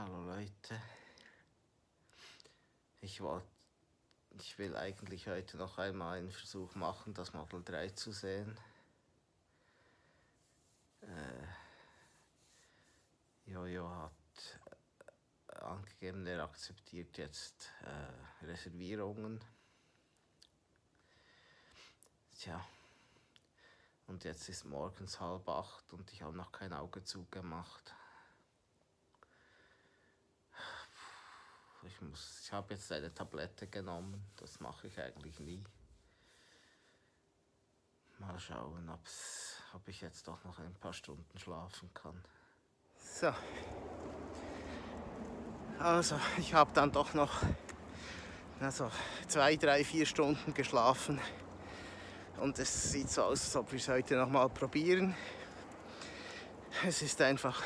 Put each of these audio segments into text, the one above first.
Hallo Leute, ich will eigentlich heute noch einmal einen Versuch machen, das Model 3 zu sehen. Jojo hat angegeben, er akzeptiert jetzt Reservierungen. Tja, und jetzt ist morgens 7:30 und ich habe noch kein Auge zugemacht. Ich habe jetzt eine Tablette genommen, das mache ich eigentlich nie. Mal schauen, ob ich jetzt doch noch ein paar Stunden schlafen kann. So, also ich habe dann doch noch 2, 3, 4 Stunden geschlafen und es sieht so aus, als ob wir es heute noch mal probieren. Es ist einfach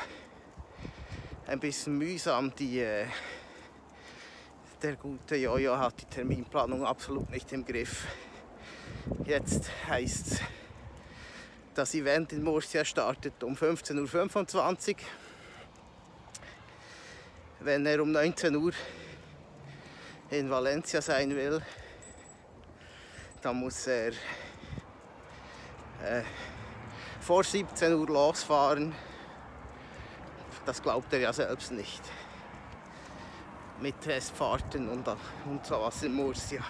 ein bisschen mühsam, der gute Jojo hat die Terminplanung absolut nicht im Griff. Jetzt heißt es, das Event in Murcia startet um 15:25 Uhr. Wenn er um 19 Uhr in Valencia sein will, dann muss er vor 17 Uhr losfahren. Das glaubt er ja selbst nicht. Mit Testfahrten und sowas in Murcia.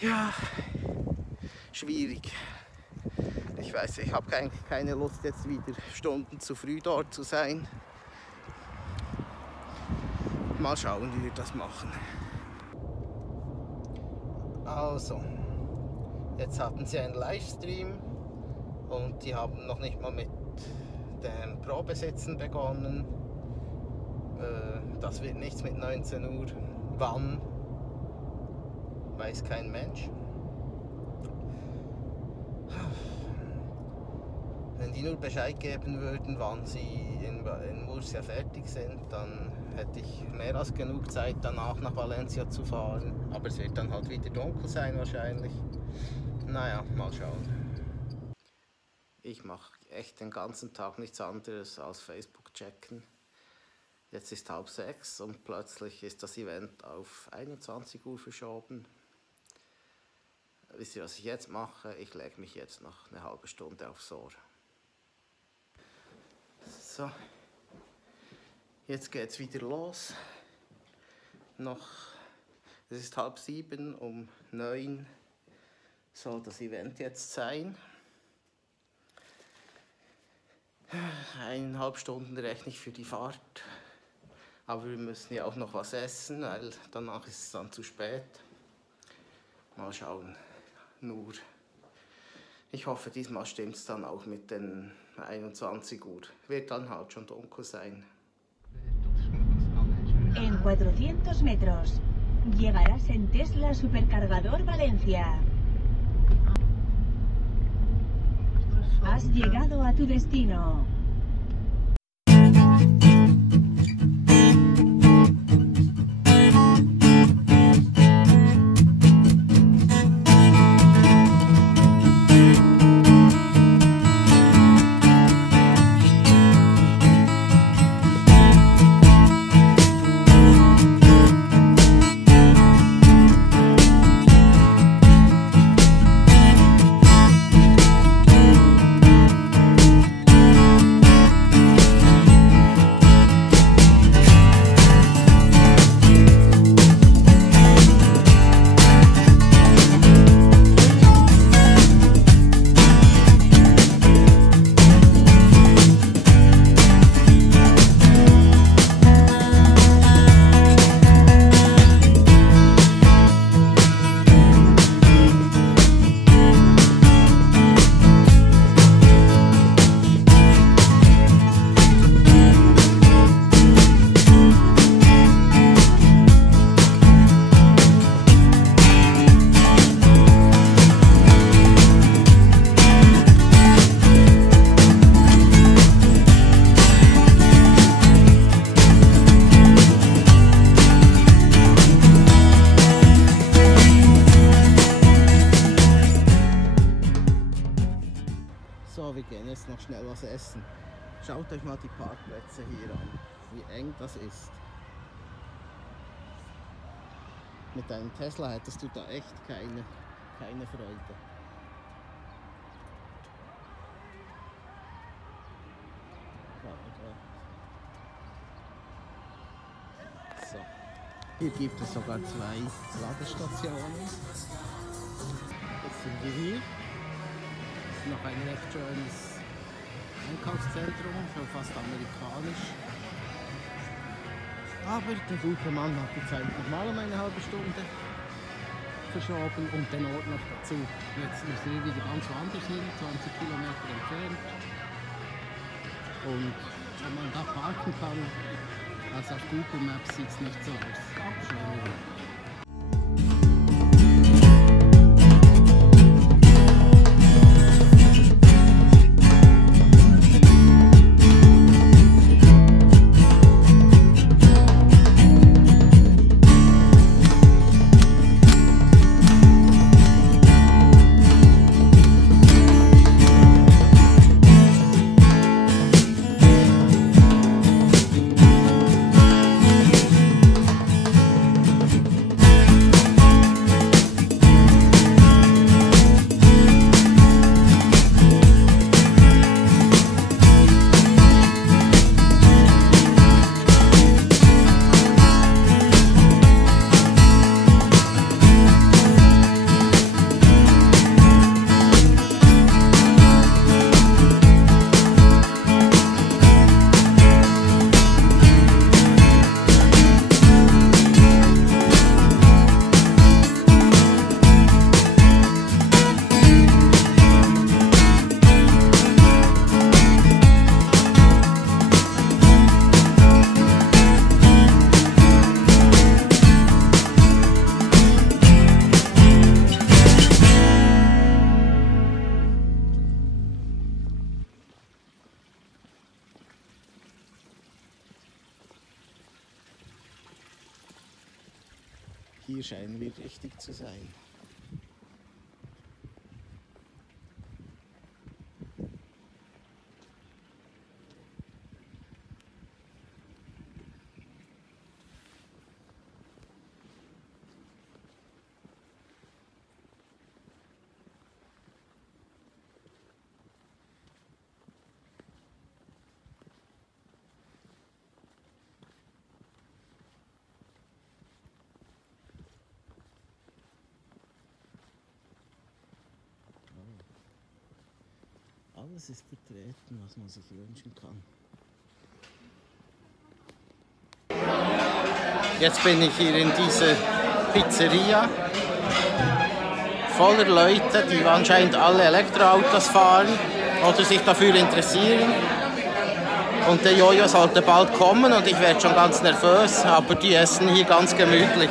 Ja, schwierig. Ich weiß, ich habe eigentlich keine Lust, jetzt wieder Stunden zu früh dort zu sein. Mal schauen, wie wir das machen. Also, jetzt hatten sie einen Livestream und die haben noch nicht mal mit dem Probesitzen begonnen. Das wird nichts mit 19 Uhr. Wann? Weiß kein Mensch. Wenn die nur Bescheid geben würden, wann sie in Murcia fertig sind, dann hätte ich mehr als genug Zeit, danach nach Valencia zu fahren. Aber es wird dann halt wieder dunkel sein wahrscheinlich. Naja, mal schauen. Ich mache echt den ganzen Tag nichts anderes als Facebook checken. Jetzt ist 5:30 und plötzlich ist das Event auf 21 Uhr verschoben. Wisst ihr, was ich jetzt mache? Ich lege mich jetzt noch eine halbe Stunde aufs Ohr. So, jetzt geht's wieder los. Es ist 6:30, um 9 soll das Event jetzt sein. 1,5 Stunden rechne ich für die Fahrt. Aber wir müssen ja auch noch was essen, weil danach ist es dann zu spät. Mal schauen. Nur, ich hoffe, diesmal stimmt es dann auch mit den 21 Uhr. Wird dann halt schon dunkel sein. En 400 metros, llegarás en Tesla Supercargador Valencia. Has llegado a tu destino. So, wir gehen jetzt noch schnell was essen. Schaut euch mal die Parkplätze hier an, wie eng das ist. Mit deinem Tesla hättest du da echt keine Freude. So. Hier gibt es sogar 2 Ladestationen. Jetzt sind wir hier. Das ist noch ein recht schönes Einkaufszentrum, schon fast amerikanisch. Aber der gute Mann hat die Zeit nochmal um eine halbe Stunde verschoben und den Ort noch dazu. Jetzt müssen wir wieder ganz woanders hin, 20 Kilometer entfernt. Und wenn man da parken kann, also auf Google Maps sieht es nicht so aus. Schauen wir mal. Hier scheinen wir richtig zu sein. Alles ist vertreten, was man sich wünschen kann. Jetzt bin ich hier in dieser Pizzeria voller Leute, die anscheinend alle Elektroautos fahren oder sich dafür interessieren. Und der Jojo sollte bald kommen und ich werde schon ganz nervös, aber die essen hier ganz gemütlich.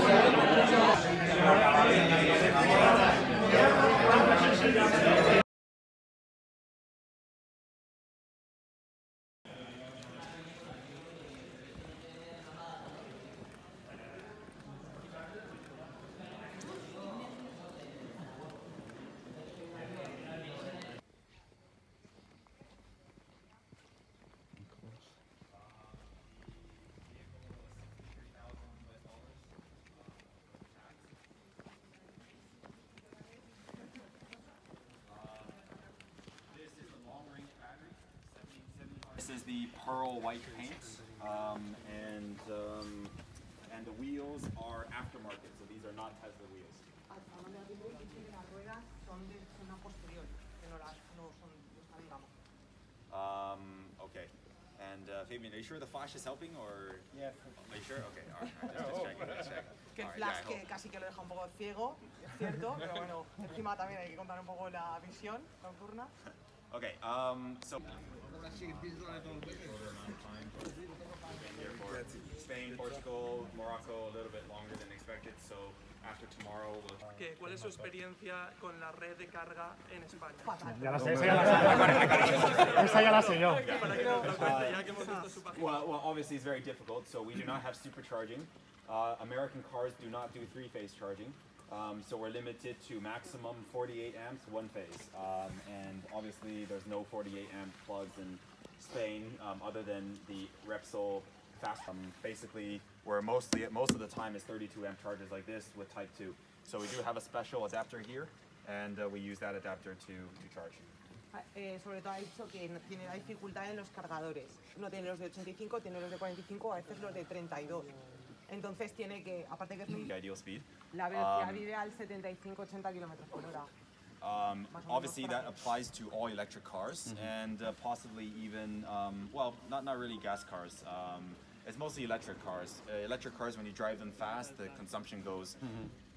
This is the pearl white paint, and the wheels are aftermarket, so these are not Tesla wheels. Okay. And Fabian, are you sure the flash is helping, or? Yeah. Are you sure? Okay. All right. Just checking. Just checking. Que el flash que casi que lo deja un poco ciego, es cierto, pero bueno, encima también hay que contar un poco la visión nocturna. Okay, so Spain, Portugal, Morocco, a little bit longer than expected, so after tomorrow we'll... ¿Cuál es su experiencia con la red de carga en España? Ya la sé, esa ya la sé yo. Well, obviously it's very difficult, so we do not have supercharging. American cars do not do three-phase charging. So we're limited to maximum 48 amps, one phase. And obviously there's no 48 amp plugs in Spain, other than the Repsol fast. Basically, where most of the time is 32 amp chargers like this with Type 2. So we do have a special adapter here, and we use that adapter to charge. Sobre todo ha dicho que tiene la dificultad en los cargadores. No tiene los de 85, tiene los de 45, a veces los de 32. Entonces tiene que, aparte que es muy... Ideal speed. La velocidad ideal 75-80 km/h. Obviously, that applies to all electric cars and possibly even, well, not really gas cars. It's mostly electric cars. Electric cars, when you drive them fast, the consumption goes,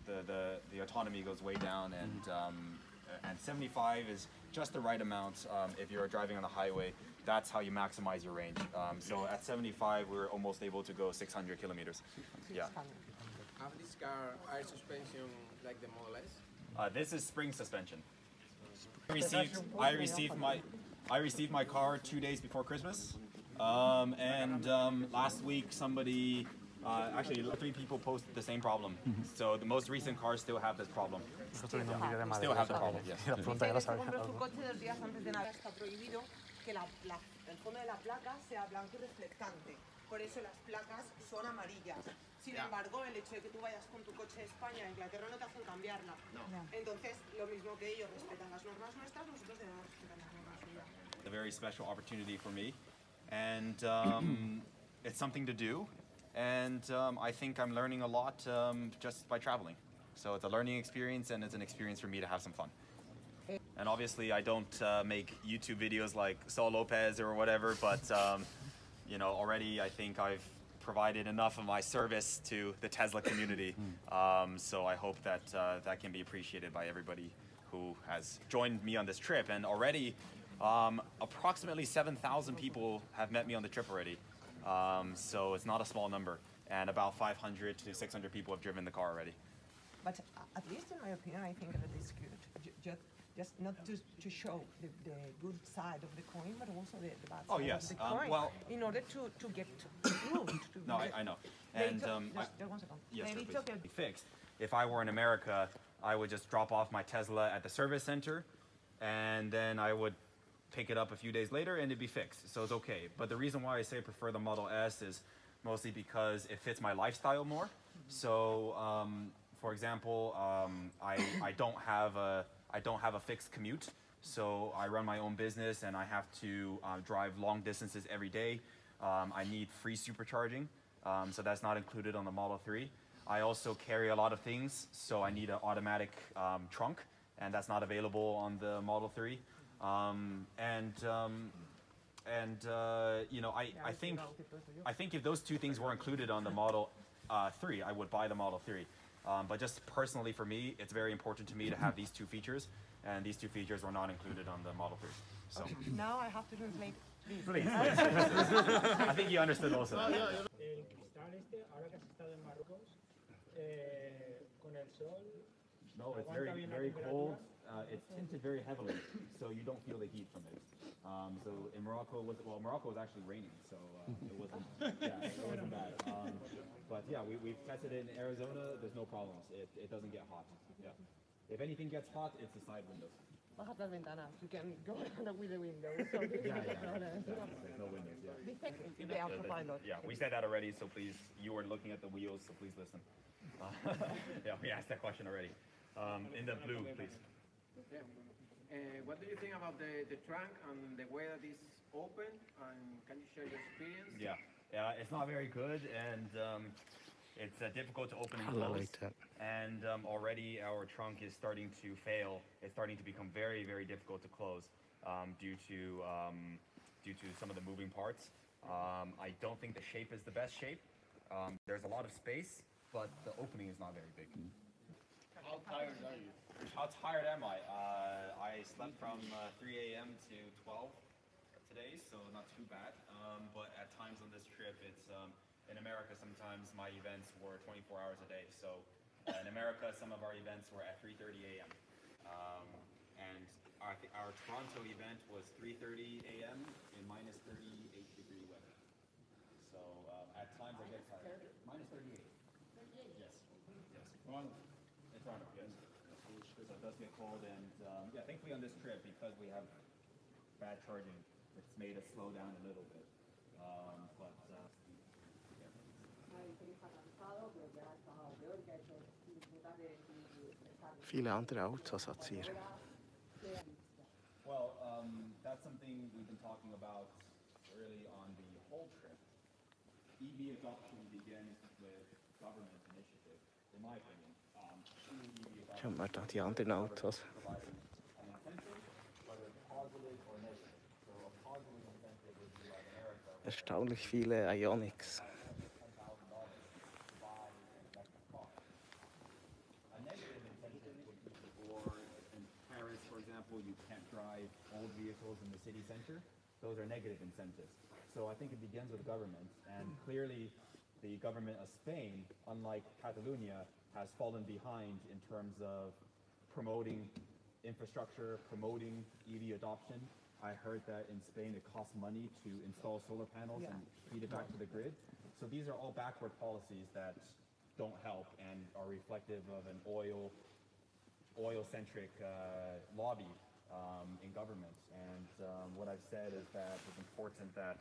the autonomy goes way down, and 75 is just the right amount if you're driving on the highway. That's how you maximize your range. So at 75, we're almost able to go 600 kilometers. Yeah. Have this car air suspension like the Model S? This is spring suspension. I received my car 2 days before Christmas, and last week somebody, actually 3 people posted the same problem. So the most recent cars still have this problem. Still have the problem. Yes. Dice que se compró su coche 2 días antes de Navidad. Está prohibido que el fondo de la placa sea blanco y reflectante. Por eso las placas son amarillas. Sin embargo, el hecho de que tú vayas con tu coche de España a Inglaterra no te hacen cambiarla. Entonces, lo mismo que ellos respetan las normas nuestras, nosotros debemos respetar las normas suyas. A very special opportunity for me, and it's something to do, and I think I'm learning a lot just by traveling. So it's a learning experience, and it's an experience for me to have some fun. And obviously, I don't make YouTube videos like Saul Lopez or whatever, but you know, already I think I've provided enough of my service to the Tesla community. So I hope that that can be appreciated by everybody who has joined me on this trip. And already, approximately 7,000 people have met me on the trip already. So it's not a small number. And about 500 to 600 people have driven the car already. But at least in my opinion, I think that it's good. Just not to show the good side of the coin, but also the bad side of the coin. Well, in order to get approved. No, I know. And just 1 second. yes, sir, please. Fixed. If I were in America, I would just drop off my Tesla at the service center, and then I would pick it up a few days later, and it'd be fixed. So it's okay. But the reason why I say I prefer the Model S is mostly because it fits my lifestyle more. So, for example, I don't have a fixed commute, so I run my own business and I have to drive long distances every day. I need free supercharging, so that's not included on the Model 3. I also carry a lot of things, so I need an automatic trunk, and that's not available on the Model 3. You know, I think if those 2 things were included on the Model 3, I would buy the Model 3. But just personally for me, it's very important to me to have these 2 features, and these 2 features were not included on the Model 3. So Now I have to translate this. please. I think you understood also. El cristal este, ahora que has estado en Marruecos, con el sol. No, it's very cold. It's tinted very heavily, so you don't feel the heat from it. So in Morocco, Morocco was actually raining, so it wasn't bad. But yeah, we've tested it in Arizona. There's no problems. It doesn't get hot. Yeah. If anything gets hot, it's the side windows. Baja las ventanas. You can go with the windows. So There's no windows. Yeah. The autopilot. Yeah, we said that already. So please, you were looking at the wheels, so please listen. Yeah, we asked that question already. In the blue, please. Yeah. What do you think about the trunk and the way that it's open? And can you share your experience? Yeah, it's not very good, and it's difficult to open and close. And already our trunk is starting to fail. It's starting to become very, very difficult to close due to some of the moving parts. I don't think the shape is the best shape. There's a lot of space, but the opening is not very big. How tired are you? How tired am I? I slept from 3 a.m. to 12 today, so not too bad. But at times on this trip, it's in America. Sometimes my events were 24 hours a day. So in America, some of our events were at 3:30 a.m. And our Toronto event was 3:30 a.m. in minus 38-degree weather. So at times I get tired. Minus 38. Yes. Toronto. In Toronto, yes. So it does get cold, and yeah, thankfully on this trip, because we have bad charging, It's made us slow down a little bit. Viele andere Autos hat es hier. Well, that's something we've been talking about early on the whole trip. EV adoption begins with government initiative, in my opinion. Schaut mal da die anderen Autos. Erstaunlich viele Ioniqs. For example, you can't drive old vehicles in the city center. Those are negative incentives. So I think it begins with government, and clearly the government of Spain, unlike Catalonia, has fallen behind in terms of promoting infrastructure, promoting EV adoption. I heard that in Spain it costs money to install solar panels and feed it back to the grid. So these are all backward policies that don't help and are reflective of an oil-centric lobby in government. And what I've said is that it's important that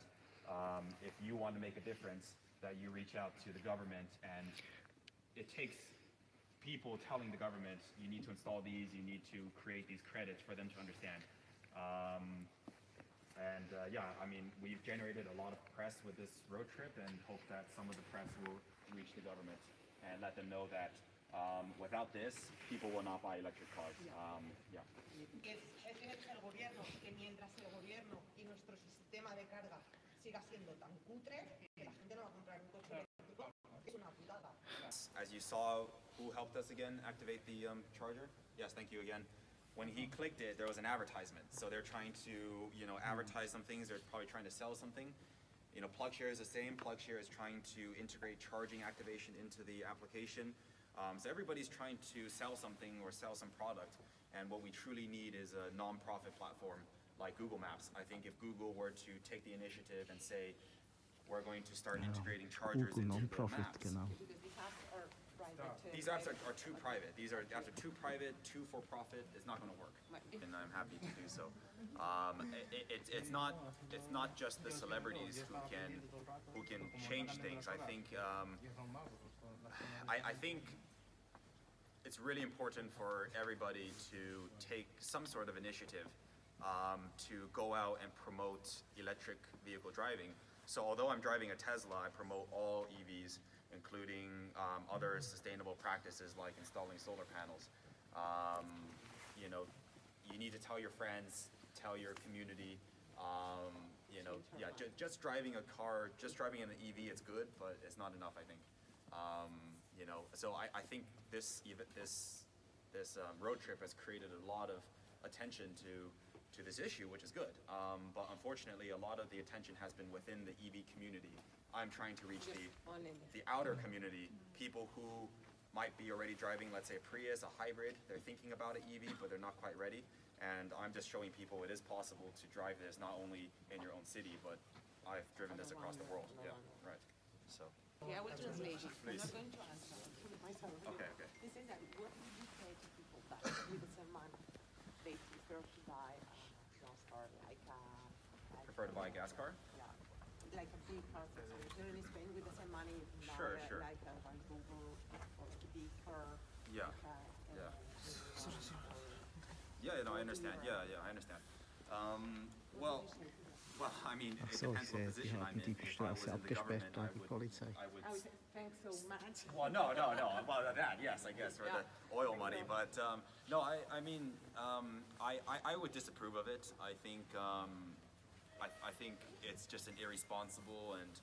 if you want to make a difference, that you reach out to the government, and it takes people telling the government, you need to install these, you need to create these credits for them to understand. Yeah, I mean, we've generated a lot of press with this road trip, and hope that some of the press will reach the government and let them know that without this, people will not buy electric cars. Yeah. Es el gobierno que mientras el gobierno y nuestro sistema de carga siga siendo tan cutre, que la gente no va a comprar un coche eléctrico, es una putada. As you saw, who helped us again activate the charger? Yes, thank you again. When he clicked it, there was an advertisement. So they're trying to, advertise some things. They're probably trying to sell something. PlugShare is the same. PlugShare is trying to integrate charging activation into the application. So everybody's trying to sell something or sell some product. And what we truly need is a non-profit platform like Google Maps. I think if Google were to take the initiative and say, we're going to start integrating chargers into the maps. These apps are too private. These are apps are too private, too for profit. It's not going to work, and I'm happy to do so. It's not just the celebrities who can change things. I think it's really important for everybody to take some sort of initiative to go out and promote electric vehicle driving. So although I'm driving a Tesla, I promote all EVs, including other sustainable practices like installing solar panels. You need to tell your friends, tell your community. Just driving a car, just driving an EV, it's good, but it's not enough, I think. So I think this road trip has created a lot of attention to this issue, which is good. But unfortunately, a lot of the attention has been within the EV community. I'm trying to reach the outer community, people who might be already driving, let's say, a Prius, a hybrid. They're thinking about an EV, but they're not quite ready. And I'm just showing people it is possible to drive this not only in your own city, but I've driven this across the world. Yeah, right. So. Yeah, I will translate. Please. I'm not going to answer. Okay. This is that what would you say to people that with the same money they prefer to buy a gas car Prefer to buy a gas car? Yeah, like a big car. So if you're in Spain with the same money, you can buy Sure. like a Vancouver or a big car. Yeah. I understand. Yeah, I understand. Well, I mean, it depends what position I'm in. If I was in the government, I would say thanks so much. Well, no. Well, that, yes, I guess, for the oil money. But no, I mean, I would disapprove of it. I think it's just an irresponsible and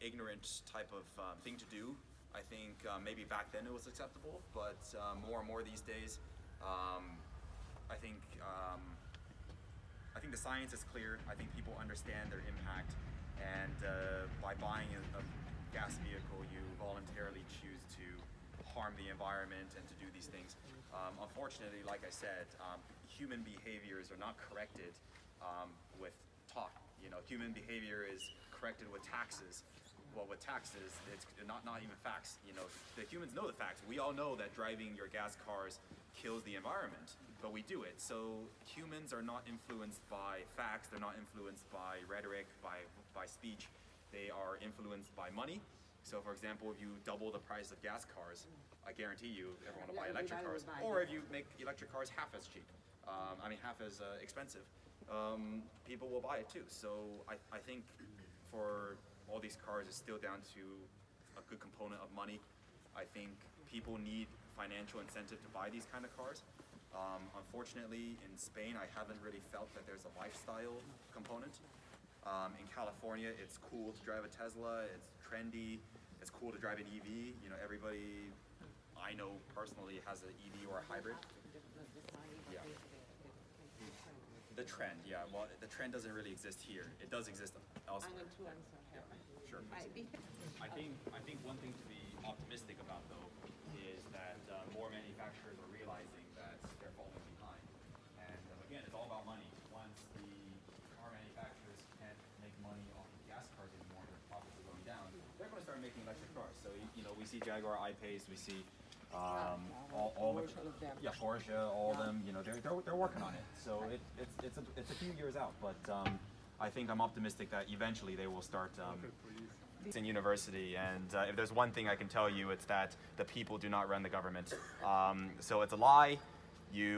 ignorant type of thing to do. I think maybe back then it was acceptable, but more and more these days, I think the science is clear. I think people understand their impact, and by buying a gas vehicle, you voluntarily choose to harm the environment and to do these things. Unfortunately, like I said, human behaviors are not corrected with talk. Human behavior is corrected with taxes. well, with taxes, it's not even facts. You know, the humans know the facts. We all know that driving your gas cars kills the environment, but we do it. So humans are not influenced by facts. They're not influenced by rhetoric, by speech. They are influenced by money. So for example, if you double the price of gas cars, I guarantee you everyone will buy electric cars. Or if you make electric cars half as cheap, half as expensive, people will buy it too. So I think for all these cars, it's still down to a good component of money. I think people need financial incentive to buy these kind of cars. Unfortunately, in Spain, I haven't really felt that there's a lifestyle component. In California, it's cool to drive a Tesla, it's trendy, it's cool to drive an EV. You know, everybody I know personally has an EV or a hybrid. Yeah. The trend, yeah. Well, the trend doesn't really exist here. It does exist elsewhere. Yeah, sure. I think one thing to be optimistic about, though, is that more manufacturers are realizing that they're falling behind. And again, it's all about money. Once the car manufacturers can't make money off of gas cars anymore, their profits are going down, they're going to start making electric cars. So, you know, we see Jaguar I-Pace, we see Porsche, all of them, you know, they're working on it. So it's a few years out, but I think I'm optimistic that eventually they will start in university, and if there's one thing I can tell you, it's that the people do not run the government. So it's a lie.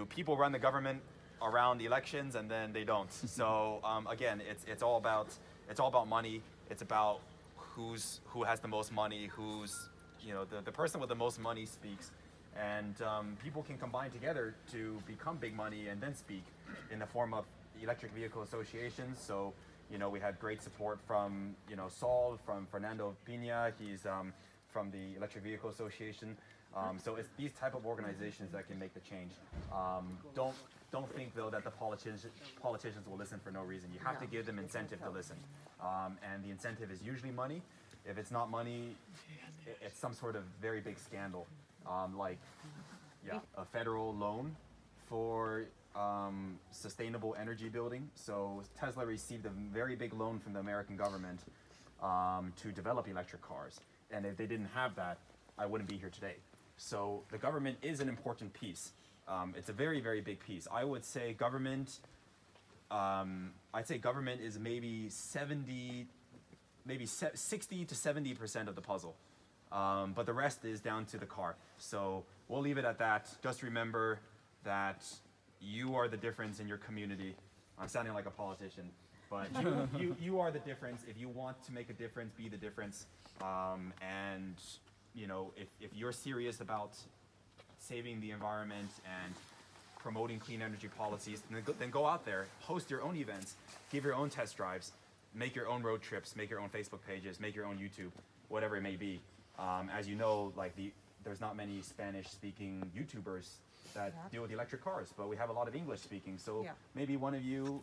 People run the government around the elections, and then they don't. So again, it's all about money. It's about who has the most money, the person with the most money speaks, and people can combine together to become big money and then speak in the form of electric vehicle associations. So, you know, we had great support from, Saul, from Fernando Pina. He's from the Electric Vehicle Association. So it's these type of organizations that can make the change. Don't think, though, that the politicians will listen for no reason. You have to give them incentive to listen. And the incentive is usually money. If it's not money, it's some sort of very big scandal. A federal loan for sustainable energy building. So Tesla received a very big loan from the American government to develop electric cars. And if they didn't have that, I wouldn't be here today. So the government is an important piece. It's a very, very big piece. I would say government is maybe 60 to 70% of the puzzle. But the rest is down to the car. So we'll leave it at that. Just remember that you are the difference in your community. I'm sounding like a politician, but you are the difference. If you want to make a difference, be the difference. And if you're serious about saving the environment and promoting clean energy policies, then go out there, host your own events, give your own test drives, make your own road trips, make your own Facebook pages, make your own YouTube, whatever it may be. As you know, there's not many Spanish-speaking YouTubers that deal with electric cars, but we have a lot of English-speaking. So maybe one of you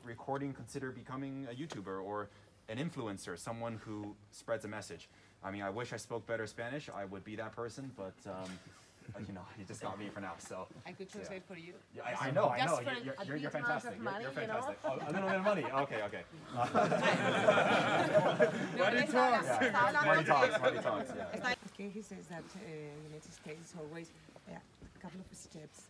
consider becoming a YouTuber or an influencer, someone who spreads a message. I mean, I wish I spoke better Spanish. I would be that person, but you just got me for now. So I could translate for you. Yeah, I know. You're fantastic. You're fantastic. Oh, a little bit of money. Okay. Money talks. Yeah. Okay, he says that United States is always a couple of steps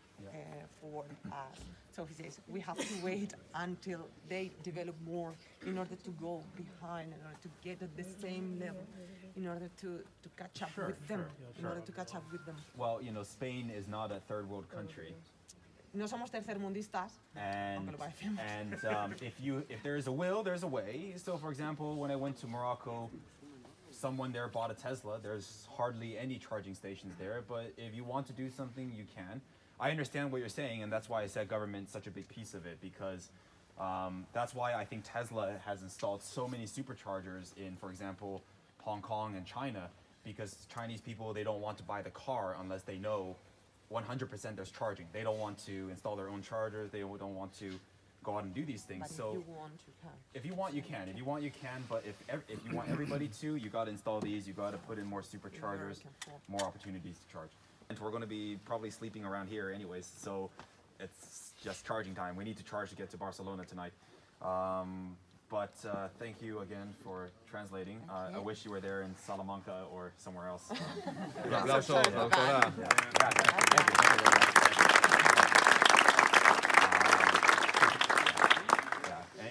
forward us. So he says we have to wait until they develop more in order to go behind, in order to get at the same level, in order to catch up with them, in order to catch up with them. Well, Spain is not a third world country. No somos tercermundistas. And if there is a will, there's a way. So, for example, when I went to Morocco, someone there bought a Tesla. There's hardly any charging stations there, but if you want to do something, you can. I understand what you're saying, and that's why I said government's such a big piece of it, because that's why I think Tesla has installed so many superchargers in, for example, Hong Kong and China, because Chinese people, they don't want to buy the car unless they know 100% there's charging. They don't want to install their own chargers. They don't want to go out and do these things. But so if you want, you can. If you want, you can. If you want, you can. But if you want everybody to, you got to install these. You got to put in more superchargers, more opportunities to charge. And we're going to be probably sleeping around here anyways, so it's just charging time. We need to charge to get to Barcelona tonight. but thank you again for translating. I wish you were there in Salamanca or somewhere else. Un applauso, doctora.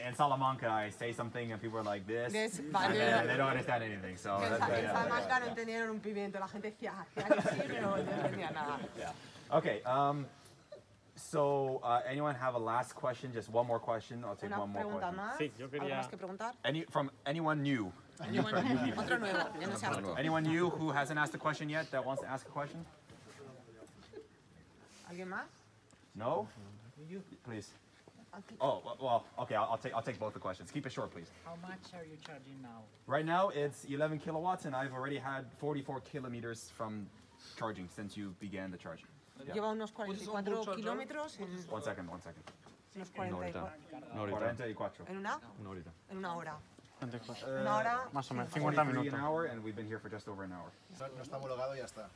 In Salamanca, I say something and people are like this, Yes, and then they don't understand anything. So En Salamanca no entendieron un pimiento, la gente decía que sí, pero no entendía nada. Okay, so anyone have a last question? Just one more question. I'll take one more question. Más? Sí, yo ¿Algo quería... más que preguntar? From anyone new? Otro nuevo, ya no se ha roto. Anyone new who hasn't asked a question yet that wants to ask a question? ¿Alguien más? No? Please. Oh, well, okay, I'll take both the questions. Keep it short, please. How much are you charging now? Right now, it's 11 kilowatts, and I've already had 44 kilometers from charging since you began the charging. Yeah. Lleva unos 44 kilómetros en One second. unos 44. 44. ¿En una? En una hora. 34. Una hora. Más o menos, 50 43 minutos. an hour, and we've been here for just over an hour. No está homologado y ya está.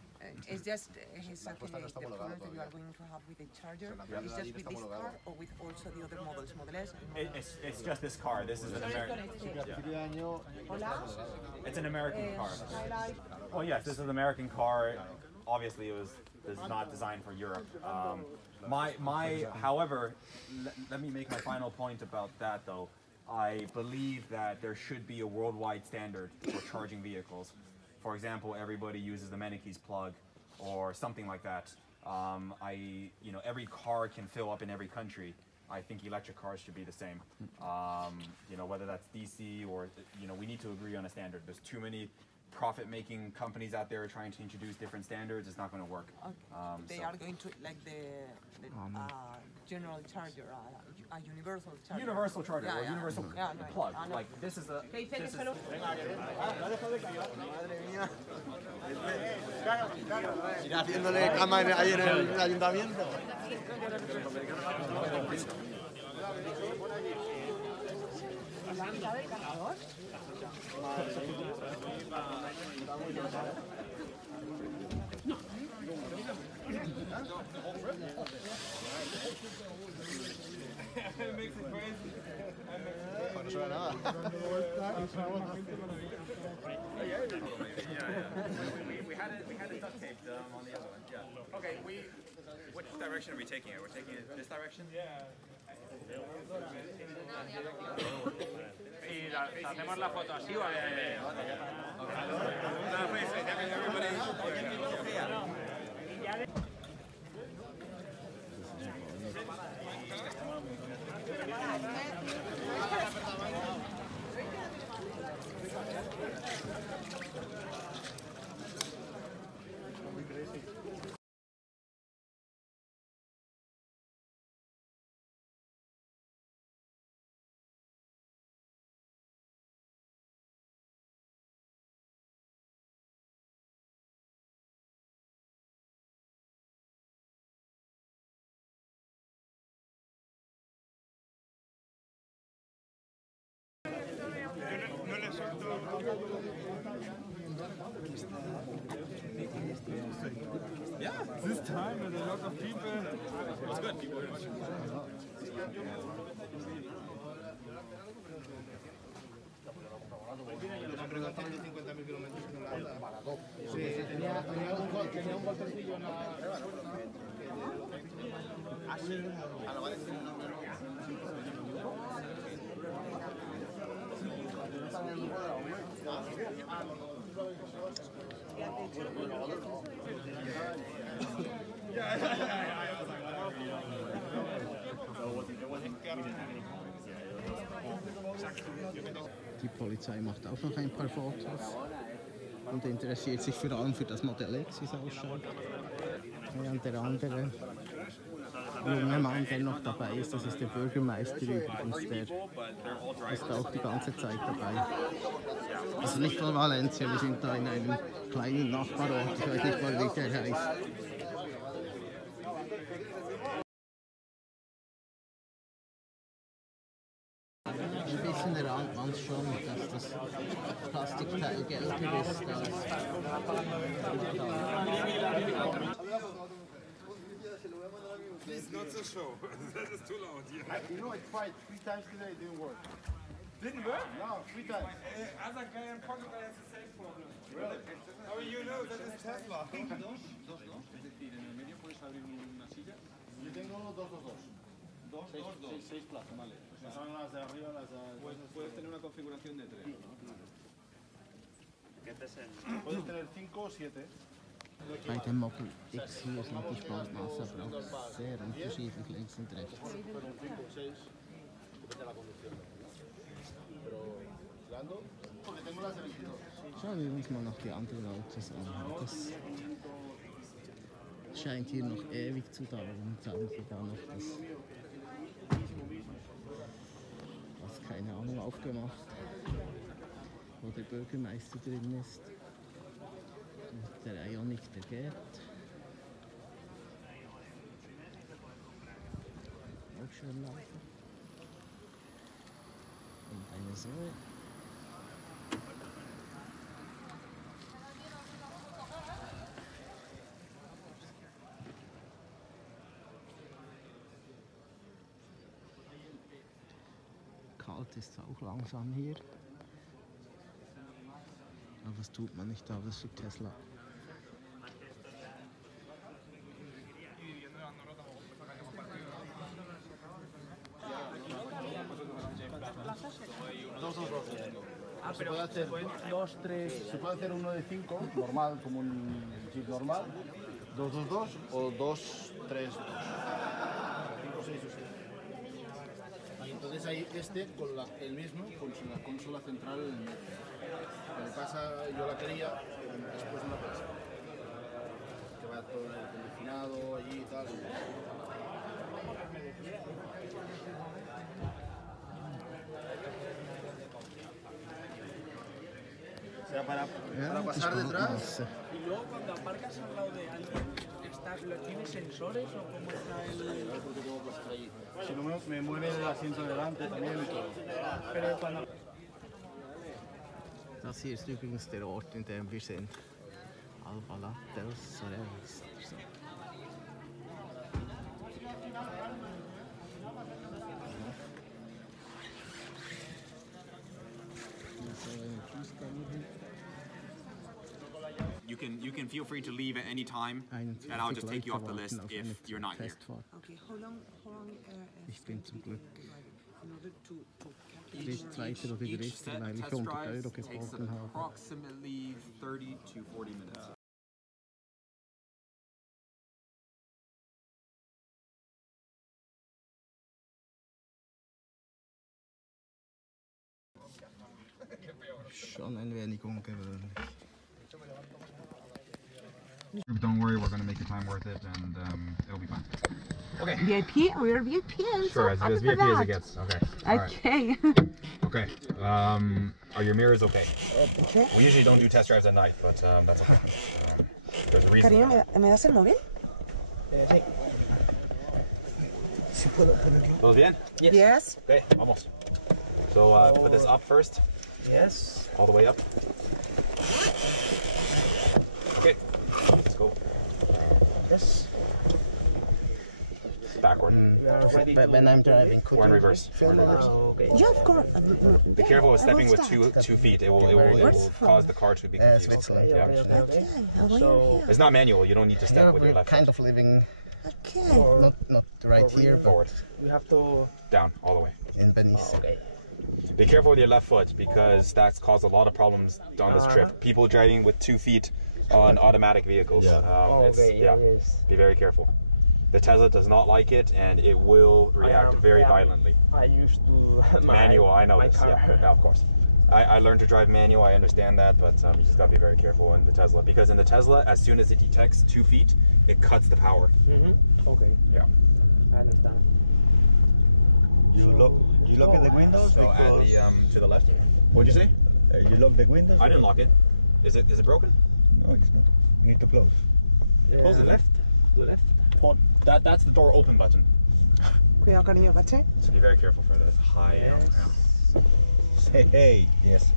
It's just exactly no está the homologado problem that you are todavía. going to have with the charger. Yeah. It's just with Está this homologado. car or with also the other models, Model S and Model It's just this car. This is an American. Hola. It's an American car. Skylight. Oh yes, this is an American car. Obviously, it was not designed for Europe. However, let me make my final point about that though. I believe that there should be a worldwide standard for charging vehicles. For example, everybody uses the Menike's plug or something like that. Every car can fill up in every country. I think electric cars should be the same. Whether that's DC or, we need to agree on a standard. There's too many profit-making companies out there trying to introduce different standards. It's not going to work. They are going to like the general charger, a universal charger. Universal charger or universal plug. No. Like this is the. Que dice que This is, solo... Ir haciéndole cama ahí en el ayuntamiento. ¿La mitad del cargador? No suena nada. we had it duct taped on the other one. Yeah. Okay. Which direction are we taking it? We're taking it this direction. Yeah. Y hacemos la foto así o Yeah, this time with a lot of people. It was good. Sí, tenía un golpecillo en la... Die Polizei macht auch noch ein paar Fotos und interessiert sich vor allem für das Modell X, wie es ausschaut. Während der andere junge Mann, der noch dabei ist, das ist der Bürgermeister übrigens, der ist auch die ganze Zeit dabei. Also nicht von Valencia, wir sind da in einem kleinen Nachbarort, ich weiß nicht mal, wie der heißt. Ein bisschen erahnt man es schon, dass das Plastikteil gelber ist als Please not so show. That is too loud. Yeah. You know, I tried 3 times today, it didn't work. Didn't work? No, 3 times. Other guy in Portugal has the same problem. Really? How you know that is Tesla? Es decir, en el medio puedes abrir una silla. Yo tengo 2. 6 plazas, vale. O sea, son las de arriba, las de... Puedes tener una configuración de 3. Puedes tener 5 o 7. Bei dem Model X hier sind die Spaltmaße aber auch sehr unterschiedlich links und rechts. Schauen wir uns mal noch die anderen Autos an. Das scheint hier noch ewig zu dauern. Jetzt haben sie da noch das keine Ahnung aufgemacht, wo der Bürgermeister drin ist. Und der Ioniq, der geht. Auch schön laufen. Und eine so. Kalt ist es auch langsam hier. Aber das tut man nicht, aber das ist für Tesla. Se puede hacer 2, 3. Se puede hacer uno de 5, normal, como un Jeep normal. 2, 2, 2 o 2, 3, 2. 5, 6 o 7. Y entonces hay con el mismo, con la consola central en el medio. Lo que pasa, yo la quería después de una plaza. Que va todo el acondicionado allí y tal. O sea, para pasar detrás. Y luego cuando aparcas al lado de alguien, ¿tienes sensores o cómo está el...? Porque tengo que pasar allí. Si no me mueve el asiento de delante también y todo. Pero cuando... Das hier ist übrigens der Ort, in dem wir sind. Alcalá del Soreis. You can feel free to leave at any time, and I'll just take you off the list if you're not here. Okay, how long Ich bin zum Glück in order to der zweite oder Each dritte, set weil ich test 100 drives Euro takes geboten habe. approximately 30 to 40 minutes. Schon ein wenig ungewöhnlich. Don't worry, we're going to make the time worth it, and it'll be fine. Okay. VIP? We're VIP. Sure, as VIP as it gets. Okay. All Okay. Right. Okay. Are your mirrors okay? Okay. We usually don't do test drives at night, but that's okay. There's a reason. Cariño, ¿me das el móvil? Sí. Si puedo ponerlo. ¿Todo bien? Yes. Okay, vamos. So put this up first. Yes. All the way up. Okay. Let's go. Yes. Backward. But when I'm driving, Or in reverse. Or in reverse. Okay. Yeah, of course. Be careful with stepping with two feet. It will cause the car to be confused. Switzerland. Yeah. Okay. How are you So, It's not manual. You don't need to step with your We're left kind foot. of living Okay. not right here, but Forward. we have to... Down. All the way. in Benice. Okay. Be careful with your left foot because that's caused a lot of problems on this trip. People driving with 2 feet on automatic vehicles. Yes. Be very careful. The Tesla does not like it, and it will react very violently. I used to... Manual, I know my this. car. Yeah, of course. I learned to drive manual. I understand that, but you just gotta be very careful in the Tesla because in the Tesla, as soon as it detects 2 feet, it cuts the power. Okay. Yeah. I understand. You lock at the windows So because at the to the left. What'd you say? you lock the windows. I didn't lock it. Is it broken? No, it's not. You need to close. Close the left. To the left. That's the door open button. Cuidado, cariño, ¿caché? So be very careful for the high. Hey, yes.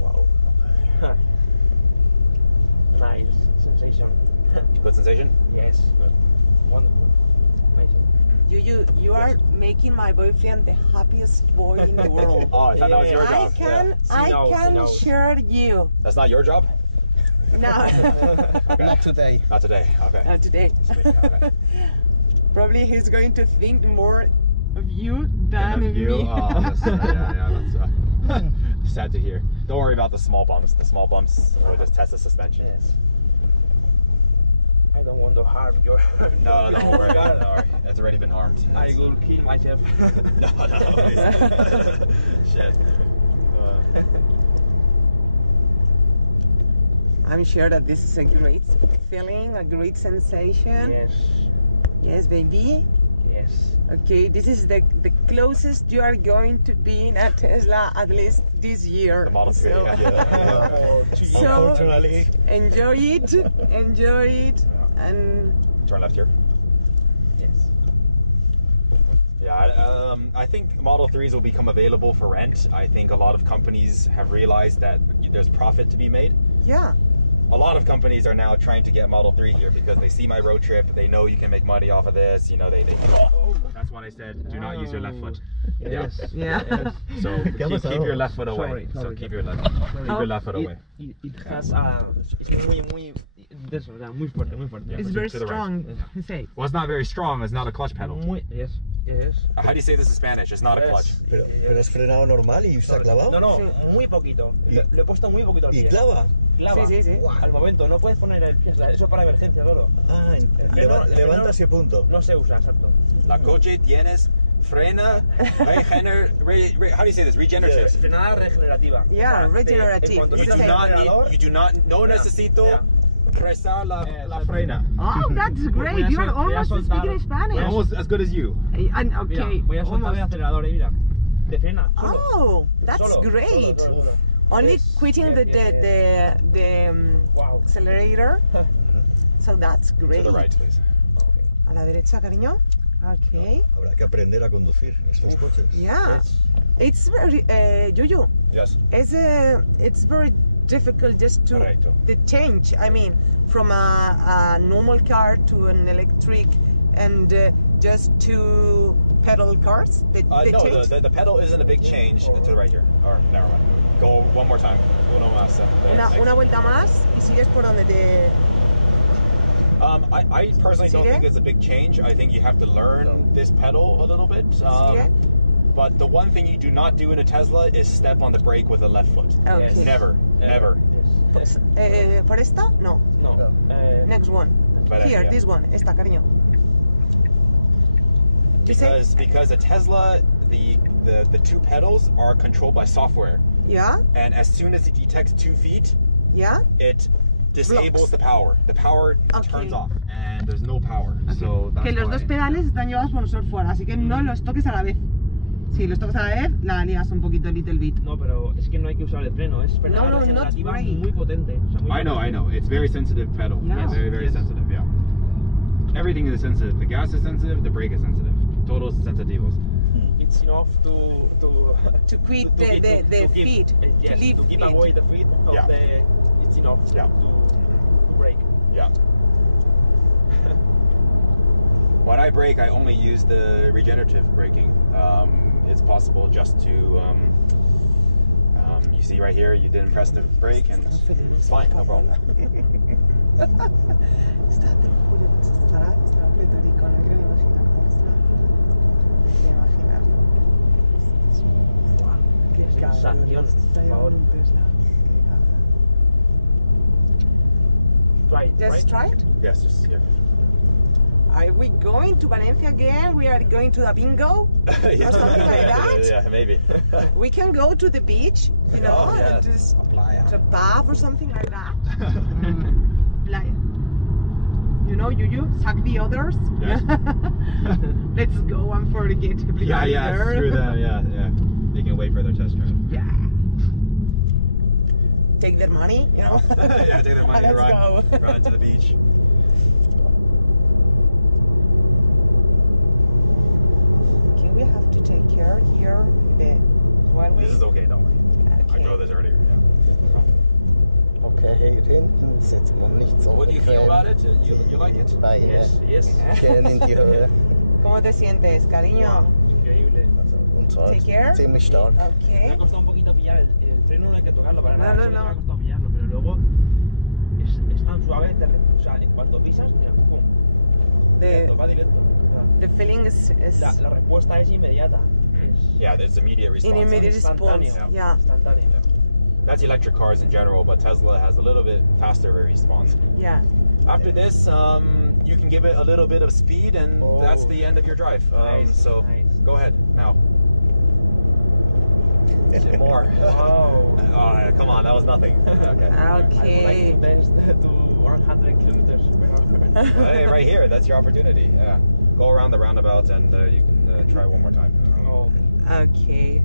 Wow. Nice sensation. Good sensation. Yes. Wonderful. Amazing. You are making my boyfriend the happiest boy in the world. Oh, I thought that was your job. I can share you. That's not your job? No. Okay. Not today. Not today. Okay. Not today. Sweet. Okay. Probably he's going to think more of you than of you? me. Oh, that's, that's sad to hear. Don't worry about the small bumps. The small bumps will just test the suspension. Yes. I don't want to harm your... No, don't worry. Don't worry. It's already been harmed. I will kill myself. No, please. Shit. I'm sure that this is a great feeling, a great sensation. Yes. Yes, baby. Yes. Okay, this is the closest you are going to be in a Tesla, at least this year. The Model 3. So, so Unfortunately. enjoy it, and Turn left here. Yes. Yeah, I think Model 3s will become available for rent. I think a lot of companies have realized that there's profit to be made. yeah. A lot of companies are now trying to get Model 3 here because they see my road trip. They know you can make money off of this. You know, they That's when I said, do not use your left foot. Yes. Yeah. Yes. So keep your left foot away. So keep your left foot away. It has it's muy intenso, o sea, muy fuerte, muy fuerte. It's very strong. Say. Well, it's not very strong. It's not a clutch pedal. Yes. Yes. How do you say this in Spanish? It's not a clutch. Pero has frenado normal y se ha clavado. No, muy poquito. Lo he puesto muy poquito al pie. ¿Y clava? Clava. Sí. Al momento, no puedes poner el pie, eso es para emergencia solo. Ah, Levanta ese punto. No se usa, exacto. La coche tienes frena, how do you say this? Regenerative. Frenada regenerativa. Yeah, regenerative. You do not, no necesito rezar la frena. Oh, that's great. You are almost speaking Spanish. Almost as good as you. And okay, Voy a soltar el acelerador, mira. Te frena. Oh, that's great. Solo. Only quitting the Wow. accelerator. So that's great. To the right, please. A la derecha, cariño. Okay. Habrá que aprender a conducir estos coches. Yeah. It's very, Yuyu. Yes. It's very difficult just to Correcto. the change. I mean, from a normal car to an electric, and just two pedal cars. The No, change. the pedal isn't a big change. To the right here. Or never mind. Go one more time. Uno más. Una vuelta más y sigues por donde te. I personally don't think it's a big change. I think you have to learn this pedal a little bit. But the one thing you do not do in a Tesla is step on the brake with the left foot. Okay. Never. ¿Por esta? No. No. Next one. Here, yeah. this one. Esta, cariño. Because a Tesla, the two pedals are controlled by software. Yeah. And as soon as it detects 2 feet, Yeah. it disables the power. The power Okay. turns off, and there's no power. So that's Que los why. dos pedales están llevados por un software, así que no los toques a la vez. Si los tocas a la vez, la lías un poquito, little bit. No, pero es que no hay que usar el freno, es frenada No, not regenerativa brake. muy potente. O sea, muy I know. It's very sensitive pedal. Yeah. It's very sensitive. Yeah. Everything is sensitive. The gas is sensitive. The brake is sensitive. Todos sensitivos. It's enough to quit the feet, yes, to leave to keep feet. away the feet of Yeah. it's enough to brake. Yeah. When I brake, I only use the regenerative braking. It's possible just to, you see right here, you didn't press the brake, and it's fine, no problem. Estará pletórico, no quiero ni imaginar cómo está. No quiero imaginarlo. Qué cabrón. Está llevando un Tesla. Qué cabrón. Try it, Just try it? Yes, just here. Are we going to Valencia again? We are going to a bingo? Yeah. Or something like that? Yeah, maybe. We can go to the beach, you know, Oh, yeah. and just A playa. to a pub or something like that. Playa. You know, you suck the others. Yes. Let's go and forget everybody Yeah, there. screw them, yeah. They can wait for their test drive. Yeah. Take their money, you know. Yeah, take their money and Let's run to the beach. Okay, we have to take care here. This is okay, don't worry. Okay. I drove this earlier, yeah. Okay, hier hinten sitzt man nicht so What do you feel bequem. about it? You like it? Beine Yes. gehen in die Höhe. ¿Cómo te sientes, cariño? Increíble. Take care. Ziemlich stark. Me ha Okay. costado un poquito pillar el freno, no hay que tocarlo para nada. No, solo no. me ha costado pillarlo, pero luego es tan suave, o sea, en cuanto pisas, mira, pum, va directo. The feeling is La respuesta es inmediata. Yeah, there's immediate response. in immediate Instantáneo. response. Yeah. Instantáneo. That's electric cars in general, but Tesla has a little bit faster response. Yeah. After this, you can give it a little bit of speed, and that's the end of your drive. So go ahead now. More. Wow. Oh, come on, that was nothing. Okay. Okay. I would like to test to 100 kilometers per hour. Hey, right here, that's your opportunity. Yeah. Go around the roundabout, and you can try one more time. Okay.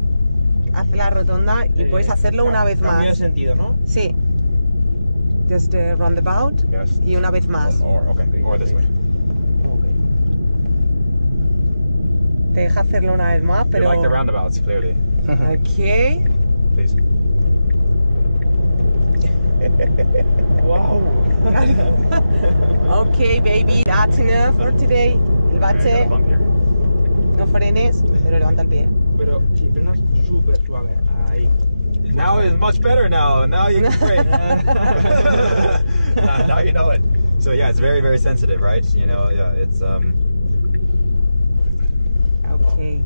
Haz la rotonda y puedes hacerlo una vez Cambio de más. sentido, ¿no? Sí. Just roundabout Yes. y una vez más. Or this way. Te deja hacerlo una vez más, You pero. like the roundabouts, clearly. Okay. Please. Wow. Okay, baby, that's enough for today. El bache. Bump here. No frenes, pero levanta el pie. Pero si frenas súper suave, ahí. Now it's much better now. Now you can brake. now you know it. So yeah, it's very, very sensitive, right? You know, yeah, it's Okay.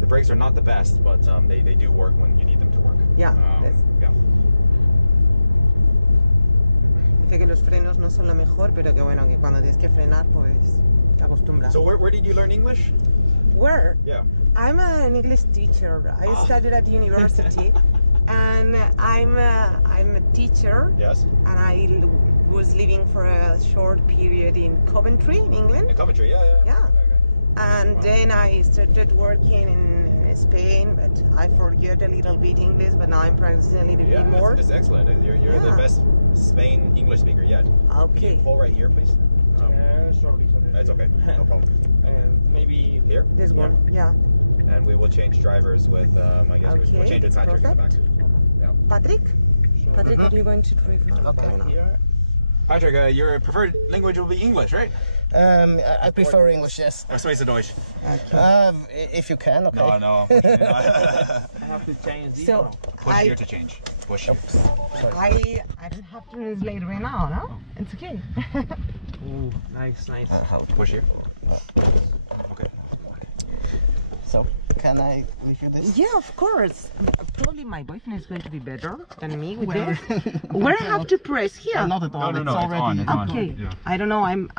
the brakes are not the best, but they do work when you need them to work. Yeah. Yeah. Dice que los frenos no son lo mejor, pero que bueno, que cuando tienes que frenar, pues te acostumbras. So where did you learn English? Where? Yeah. I'm an English teacher. I studied at university, and I'm a teacher. Yes. And I was living for a short period in Coventry, in England. In Coventry, yeah. Yeah. And then I started working in Spain, but I forget a little bit English, but now I'm practicing a little bit more. It's excellent. You're the best Spain English speaker yet. Okay. Can you pull right here, please? Sorry. It's okay. No problem. Maybe here. This one, yeah. And we will change drivers with, I guess we'll change with Patrick in the back. Yeah. Patrick? Patrick, are you going to drive now? Okay. Patrick, your preferred language will be English, right? I prefer English, yes. Or Swiss Deutsch? If you can, okay. No. I have to change this. So, Push here to change. Push here. I don't have to translate right now, no? It's okay. Ooh, nice. Push here. Okay. So, can I leave you this? Yeah, of course. Probably my boyfriend is going to be better than me with this. Where I have to press here? Not at all. No, it's already it's on. Okay. Yeah. I don't know. I'm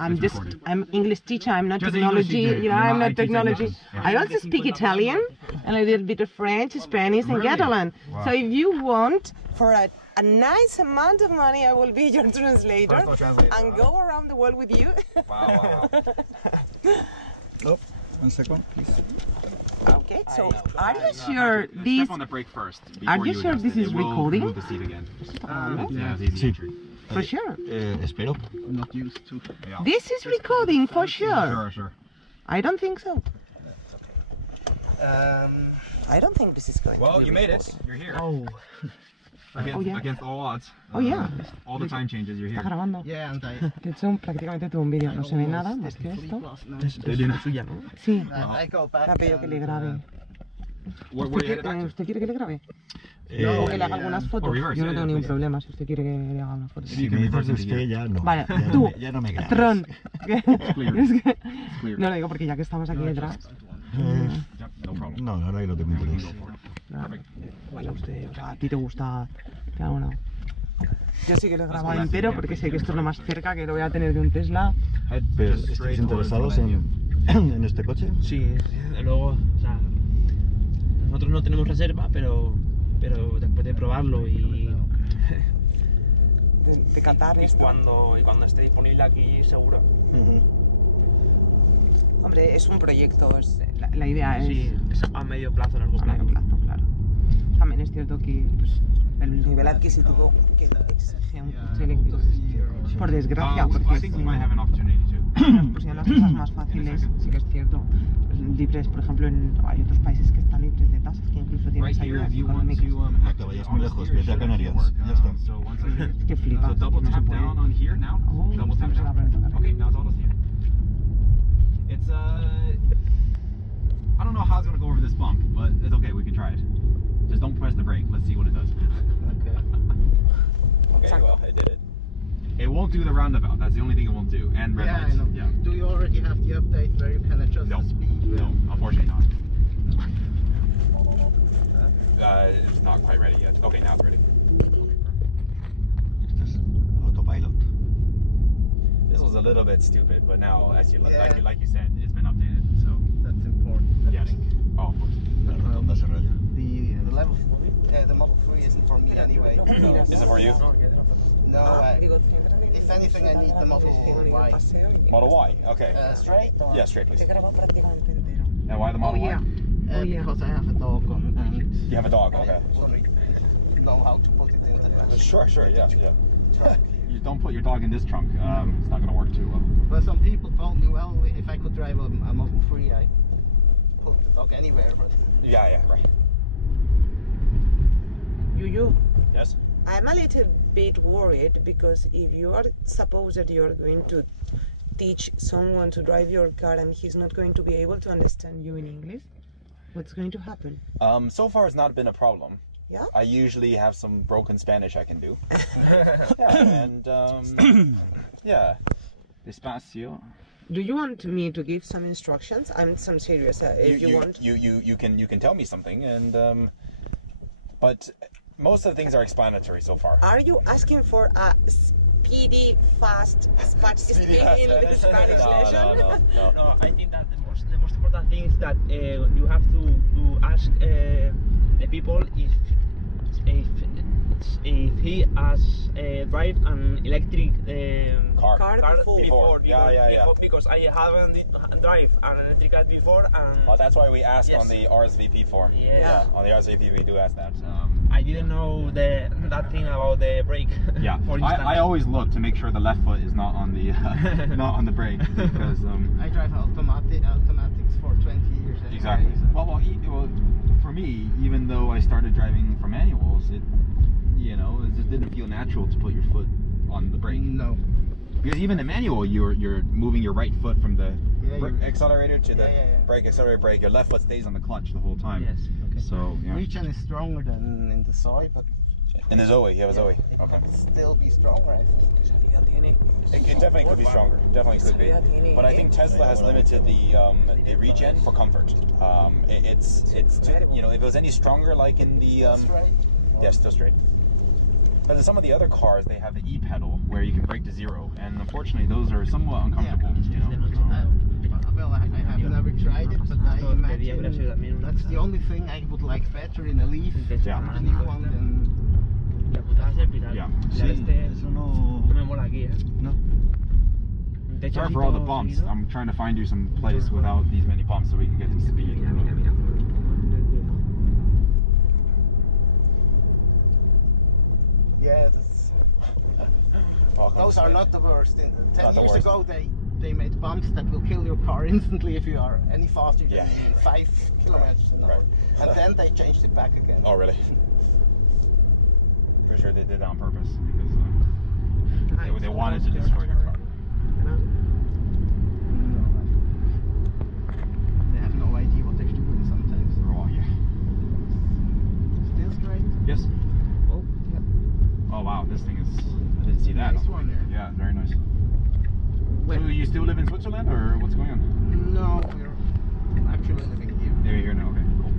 English teacher. I'm not Just technology. English teacher. You know, You're I'm not not IT technology. technician. Yeah. I also speak Italian and a little bit of French, Spanish, and Really? Catalan. Wow. So if you want, for a nice amount of money, I will be your translator Personal translator, and go around the world with you. Wow. Oh, 1 second, please. Okay. So are you sure this? Step on the brake first. Are before you sure adjust this it. is It will recording? move the seat again. Yeah, it's easy sí. entry. For sure. Espero. I'm not used to. Yeah. This is recording for sure. Sure. I don't think so. I don't think this is going to Well, be you made it. recording. You're here. Oh. Against all odds. Oh, yeah. All the time changes, you're Está here. grabando. Yeah, and De hecho, prácticamente todo un vídeo. No se ve nada más que esto. Es suya, ¿no? Sí. I go back. Me ha pedido que le grabe. Where you headed back to? ¿Usted quiere que le grabe? No, O que le haga algunas fotos. reverse, Yo no yeah, tengo ningún please. problema si usted quiere que le haga unas fotos. Si me dices de usted, ya no. Vale, ya tú, ya no me grabes. Tron. clear. Es que- clear. No lo digo porque ya que estamos aquí detrás. Yep, no problem. No, ahora que no tengo We can interés. go for it. Vale, usted, o sea, a ti te gusta. Claro, no. Yo sí que lo he grabado entero porque sé que esto es lo más cerca que lo voy a tener de un Tesla. Pero, ¿estáis interesados en este coche? Sí, luego, o sea, nosotros no tenemos reserva, pero después de probarlo y De catar esto. cuando esté disponible aquí, seguro. Hombre, es un proyecto. La idea es. Sí, es a medio plazo, largo A plazo. medio plazo, claro. También es cierto que pues, el nivel adquisitivo que exige un coche eléctrico, por desgracia, porque I think we might have an opportunity to. pues ya las cosas más fáciles, sí que es cierto. Pues, libres, por ejemplo, hay otros países que están libres de tasas, que incluso tienen Right here, ayudas if you want económicas. to No te vayas muy lejos, vete a Canarias. Ya está. So once I hit, Es que flipa, so double no se tap puede. down on here now. Oh, Double tap se va a down. poner a tocar. Okay, now it's almost here. It's see what it does. Okay. Okay, well, it did it. It won't do the roundabout. That's the only thing it won't do. And red Yeah, lights. I know. Yeah. Do you already have the update where you can adjust No. the speed? No, unfortunately not. It's not quite ready yet. Okay, now it's ready. Autopilot. This was a little bit stupid, but now, as you Yeah. like you said, it's been updated. So That's important. I yes. think. Oh, of course. The level, the Model 3 isn't for me anyway. Is it for you? No, if anything, I need the Model Y. Model Y. Okay. Straight? Or? Yeah, straight, please. And why the Model Y? Because I have a dog on, and You have a dog. Okay. I want to know how to put it in the Sure. Yeah. You don't put your dog in this trunk. It's not going to work too well. But some people told me, well, if I could drive a Model 3, I put the dog anywhere. But Yeah, right. You. Yes. I'm a little bit worried because if you are suppose that you're going to teach someone to drive your car and he's not going to be able to understand you in English, what's going to happen? So far, it's not been a problem. Yeah. I usually have some broken Spanish I can do. Yeah, and yeah. Despacio. Do you want me to give some instructions? I'm serious. If you want. You can tell me something, and but most of the things are explanatory so far. Are you asking for a speedy, fast speaking Spanish lesson? No, I think that the most important thing is that you have to ask the people if he has drive an electric car before. Yeah. Because I haven't drive an electric car before, and Well, that's why we asked Yes. on the RSVP form. Yeah. On the RSVP we do ask that. I didn't know that thing about the brake. Yeah, For instance. I always look to make sure the left foot is not on the not on the brake because I drive automatics for 20 years. Anyway, exactly. so- Well, for me, even though I started driving for manuals, it just didn't feel natural to put your foot on the brake. No. Because even in manual, you're moving your right foot from the Yeah, accelerator to the yeah. brake, accelerator, brake. Your left foot stays on the clutch the whole time. Yes. Okay. So yeah. Regen is stronger than in the Zoe, but In the Zoe, you have a Zoe. it Okay. can still be stronger, I think. It definitely could be stronger. Definitely could be. But I think Tesla has limited the regen for comfort. It's too, if it was any stronger, like in the Straight. yeah, still straight. But in some of the other cars, they have the e-pedal where you can brake to zero, and unfortunately, those are somewhat uncomfortable. Well, I have never tried it, but I imagine that's the only thing I would like better in a Leaf. Yeah. Any one than Yeah. Eso no. No me mola aquí, No. Sorry for all the bumps. I'm trying to find you some place without these many bumps so we can get some speed. Yeah, those are not the worst. 10 years ago, they made bumps that will kill your car instantly if you are any faster than 5 kilometers an hour. And then they changed it back again. Oh, really? Pretty sure they did that on purpose because they wanted to destroy your car. They have no idea what they're doing sometimes. Oh, yeah. Still straight? Yes. Oh, yeah. Oh, wow. This thing is... I didn't see that. Nice one. Yeah, very nice. So you still live in Switzerland, or what's going on? No, we're actually living here. You're here now, okay, cool.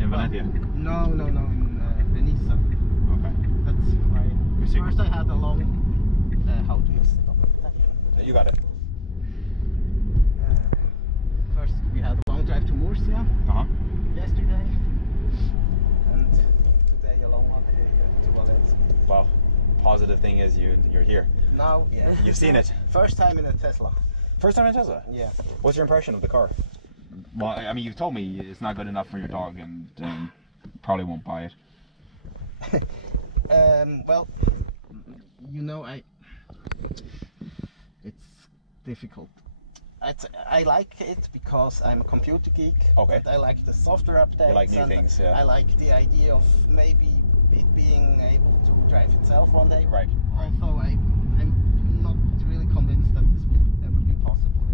In Valencia? No, in Venice. Okay. That's why. First I had a long, how do you stop it? You got it. First we had a long drive to Murcia yesterday, and today a long one to Valencia. Wow. Positive thing is you're here. Now, yeah. You've seen it. First time in a Tesla. First time in Tesla? Yeah. What's your impression of the car? Well, I mean, you've told me it's not good enough for your dog and probably won't buy it. Well, it's difficult. I like it because I'm a computer geek. Okay. I like the software updates. You like new things, yeah. I like the idea of maybe it being able to drive itself one day. Right. Although I'm not really convinced that this will ever be possible.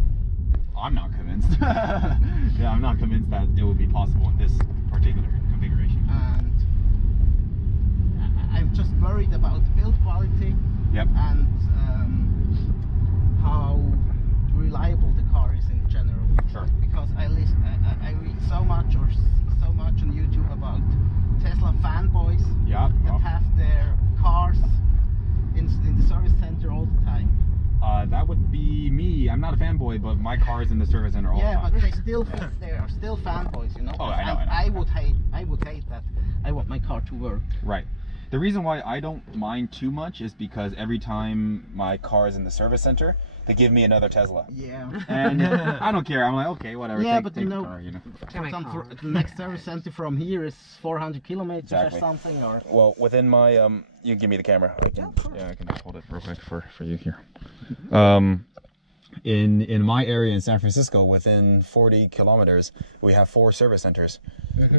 I'm not convinced. Yeah, I'm not convinced that it will be possible in this particular configuration. And just worried about build quality. Yep. And how reliable the car is in general. Sure. Because I read so much or see so much on YouTube about Tesla fanboys that have their cars in the service center all the time. That would be me. I'm not a fanboy, but my car's in the service center all the time. Yeah, but they are still fanboys, you know. Oh, I know. I would hate that. I want my car to work. Right. The reason why I don't mind too much is because every time my car is in the service center, they give me another Tesla. Yeah. And I don't care. I'm like, okay, whatever. Yeah, take, but take you the know, car, you know. the next service center from here is 400 kilometers Exactly. or something, or. Well, within my you can give me the camera. I can I can hold it real quick for you here. In my area in San Francisco, within 40 kilometers, we have 4 service centers. That's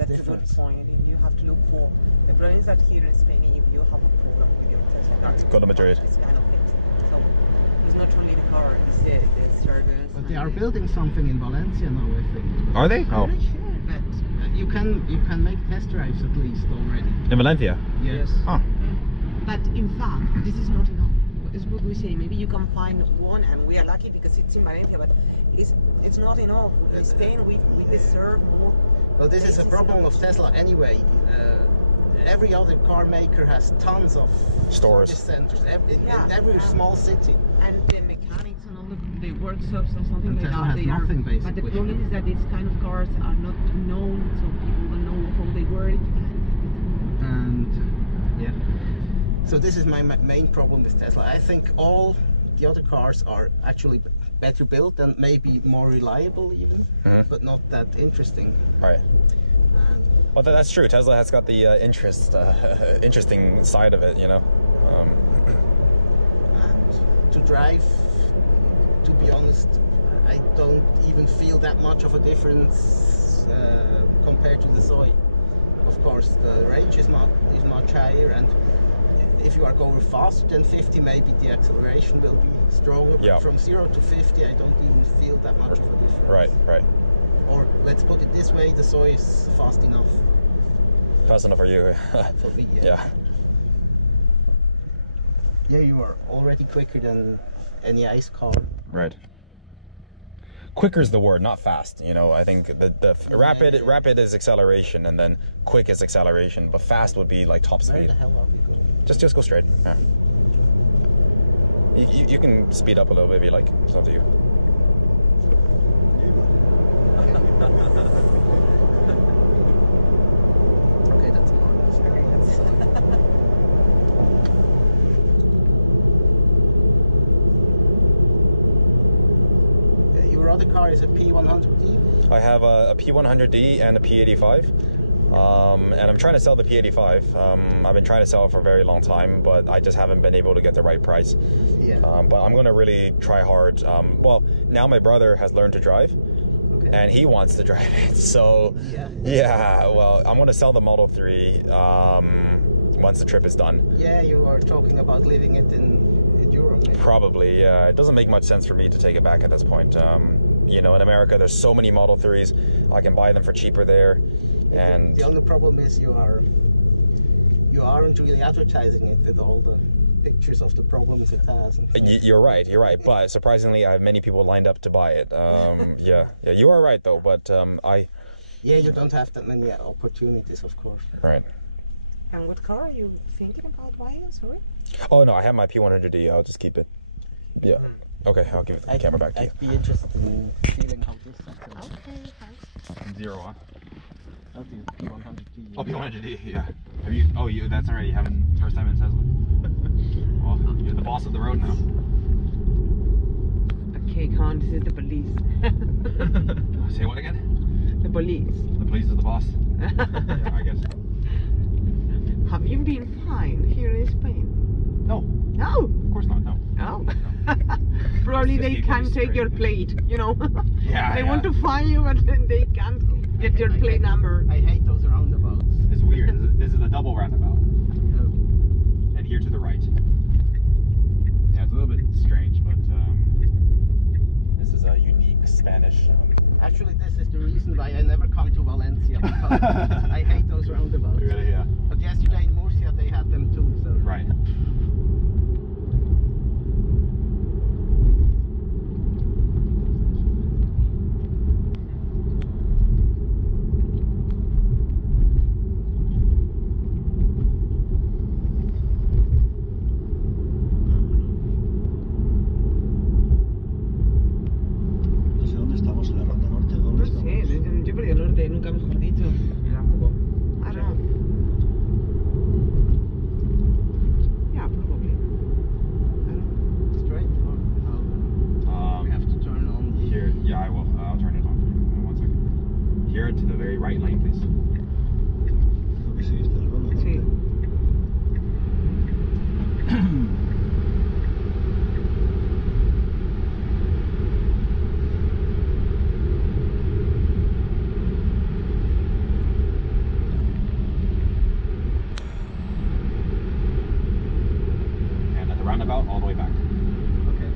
a good point. You have to look for. The problem is that here in Spain, if you have a problem with your Tesla car, go to Madrid. This kind of things. So it's not only the car; it's the service. But they are building something in Valencia now, I think. Are they? I'm not sure, but you can make test drives at least already. In Valencia? Yes. Oh. But in fact, this is not enough. It's what we say. Maybe you can find one, and we are lucky because it's in Valencia. But it's not enough. In Spain, we deserve more. Well, this is a problem of Tesla anyway. Every other car maker has tons of stores, centers in every small city. And the mechanics and all the workshops and something like Tesla that. Has nothing, basically. But the problem is that these kind of cars are not known, so people don't know how they work. And yeah. So this is my main problem with Tesla. I think all the other cars are actually better built and maybe more reliable even, but not that interesting. Right. Well, that's true. Tesla has got the interesting side of it, you know. And to drive, to be honest, I don't even feel that much of a difference compared to the Zoe. Of course, the range is much higher, and if you are going faster than 50, maybe the acceleration will be stronger. But from 0 to 50, I don't even feel that much of a difference. Right, right. Or let's put it this way: the Zoe is fast enough. Fast enough for you? For me, yeah. Yeah, you are already quicker than any ICE car. Right. Quicker is the word, not fast. You know, I think the rapid is acceleration, and then quick is acceleration. But fast would be like top speed. Where the hell are we going? Just go straight. Yeah. You can speed up a little bit if you like. It's up to you. Okay, that's more. Your other car is a P100D? I have a P100D and a P85. And I'm trying to sell the P85. I've been trying to sell it for a very long time, but I just haven't been able to get the right price. Yeah. But I'm going to really try hard. Well, now my brother has learned to drive, and he wants to drive it. So, yeah, well, I'm going to sell the Model 3 once the trip is done. Yeah, you are talking about leaving it in Europe. Maybe. Probably, yeah. It doesn't make much sense for me to take it back at this point. You know, in America, there's so many Model 3s. I can buy them for cheaper there. And the only problem is you aren't really advertising it with all the pictures of the problems it has. You're right. But surprisingly, I have many people lined up to buy it. Yeah, you are right though. But yeah, you don't have that many opportunities, of course. Right. And what car are you thinking about buying? Sorry. Oh no, I have my P100D. I'll just keep it. Yeah. Okay, I'll give the camera back to you. I'd be interested in feeling how this sounds. Okay, thanks. 0, huh? P100D. Oh, P100D, yeah. Have you? Oh, that's already having first time in Tesla. Well, you're the boss of the road now. Okay, Khan, this is the police. Say what again? The police. The police is the boss? Yeah, I guess. Have you been fined here in Spain? No. No? Of course not, no. No? Probably they can't take your plate, you know? Yeah, They want to fine you, but they can't get your plate number. I hate those roundabouts. It's weird. This is a double roundabout. And here to the right. Yeah, it's a little bit strange, but this is a unique Spanish. Actually, this is the reason why I never come to Valencia, because I hate those roundabouts. Really, yeah. But yesterday in Murcia, they back. Okay.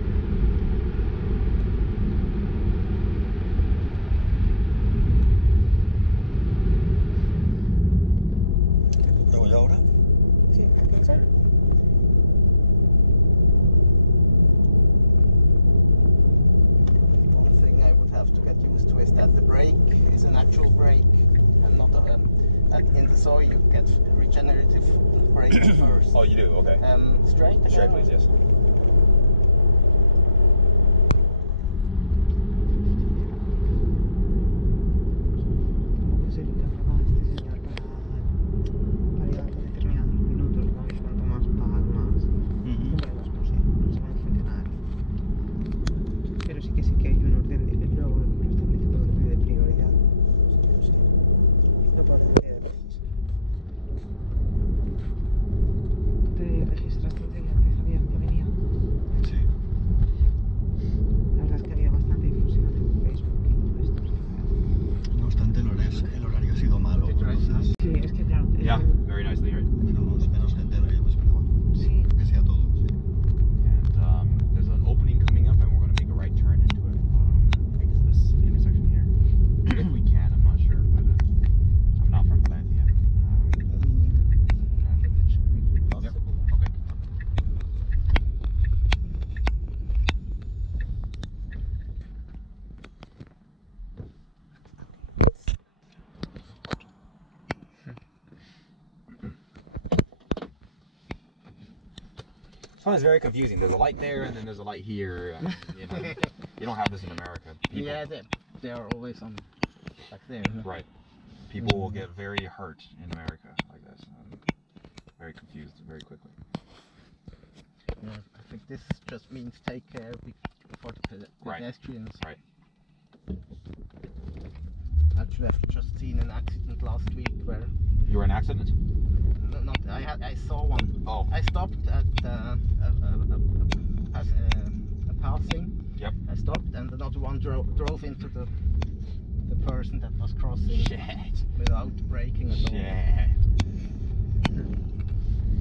¿Pruebo yo ahora? Sí, I think so. One thing I would have to get used to is that the brake is an actual brake and not in the soil you get regenerative braking first. Oh, you do? Okay. Straight again? Straight, please, yes. Se lo tardaba este señor para llegar a determinados minutos, ¿no? Y cuanto más pagas, más números, no sé, no se van a funcionar. Pero sí que hay un orden, luego lo establece por orden de prioridad. No sé. No por orden de registro. ¿Te registraste el día que sabías que venía? Sí. La verdad es que había bastante difusión en Facebook y todo esto. No obstante, el horario ha sido malo. Entonces, Sí, es que claro. Yeah, very nicely, right? menos gente de lo que yo me esperaba. Sí. Que sea todo, sí. And there's an opening coming up, and we're going to make a right turn into it. I think it's this intersection here. If we can, I'm not sure, but I'm not from Valencia. Yep. Okay. Sometimes it's very confusing. There's a light there, and then there's a light here. And, you know, you don't have this in America. People, Yeah, they are always on back there. right. People will get very hurt in America like this. Very confused very quickly. Yeah, I think this just means take care for the pedestrians. Right. Actually, I've just seen an accident last week where You were in an accident? no, not I saw one. Oh. I stopped at a passing. Yep. I stopped and another one drove into the person that was crossing. Shit. Without braking at all. Shit.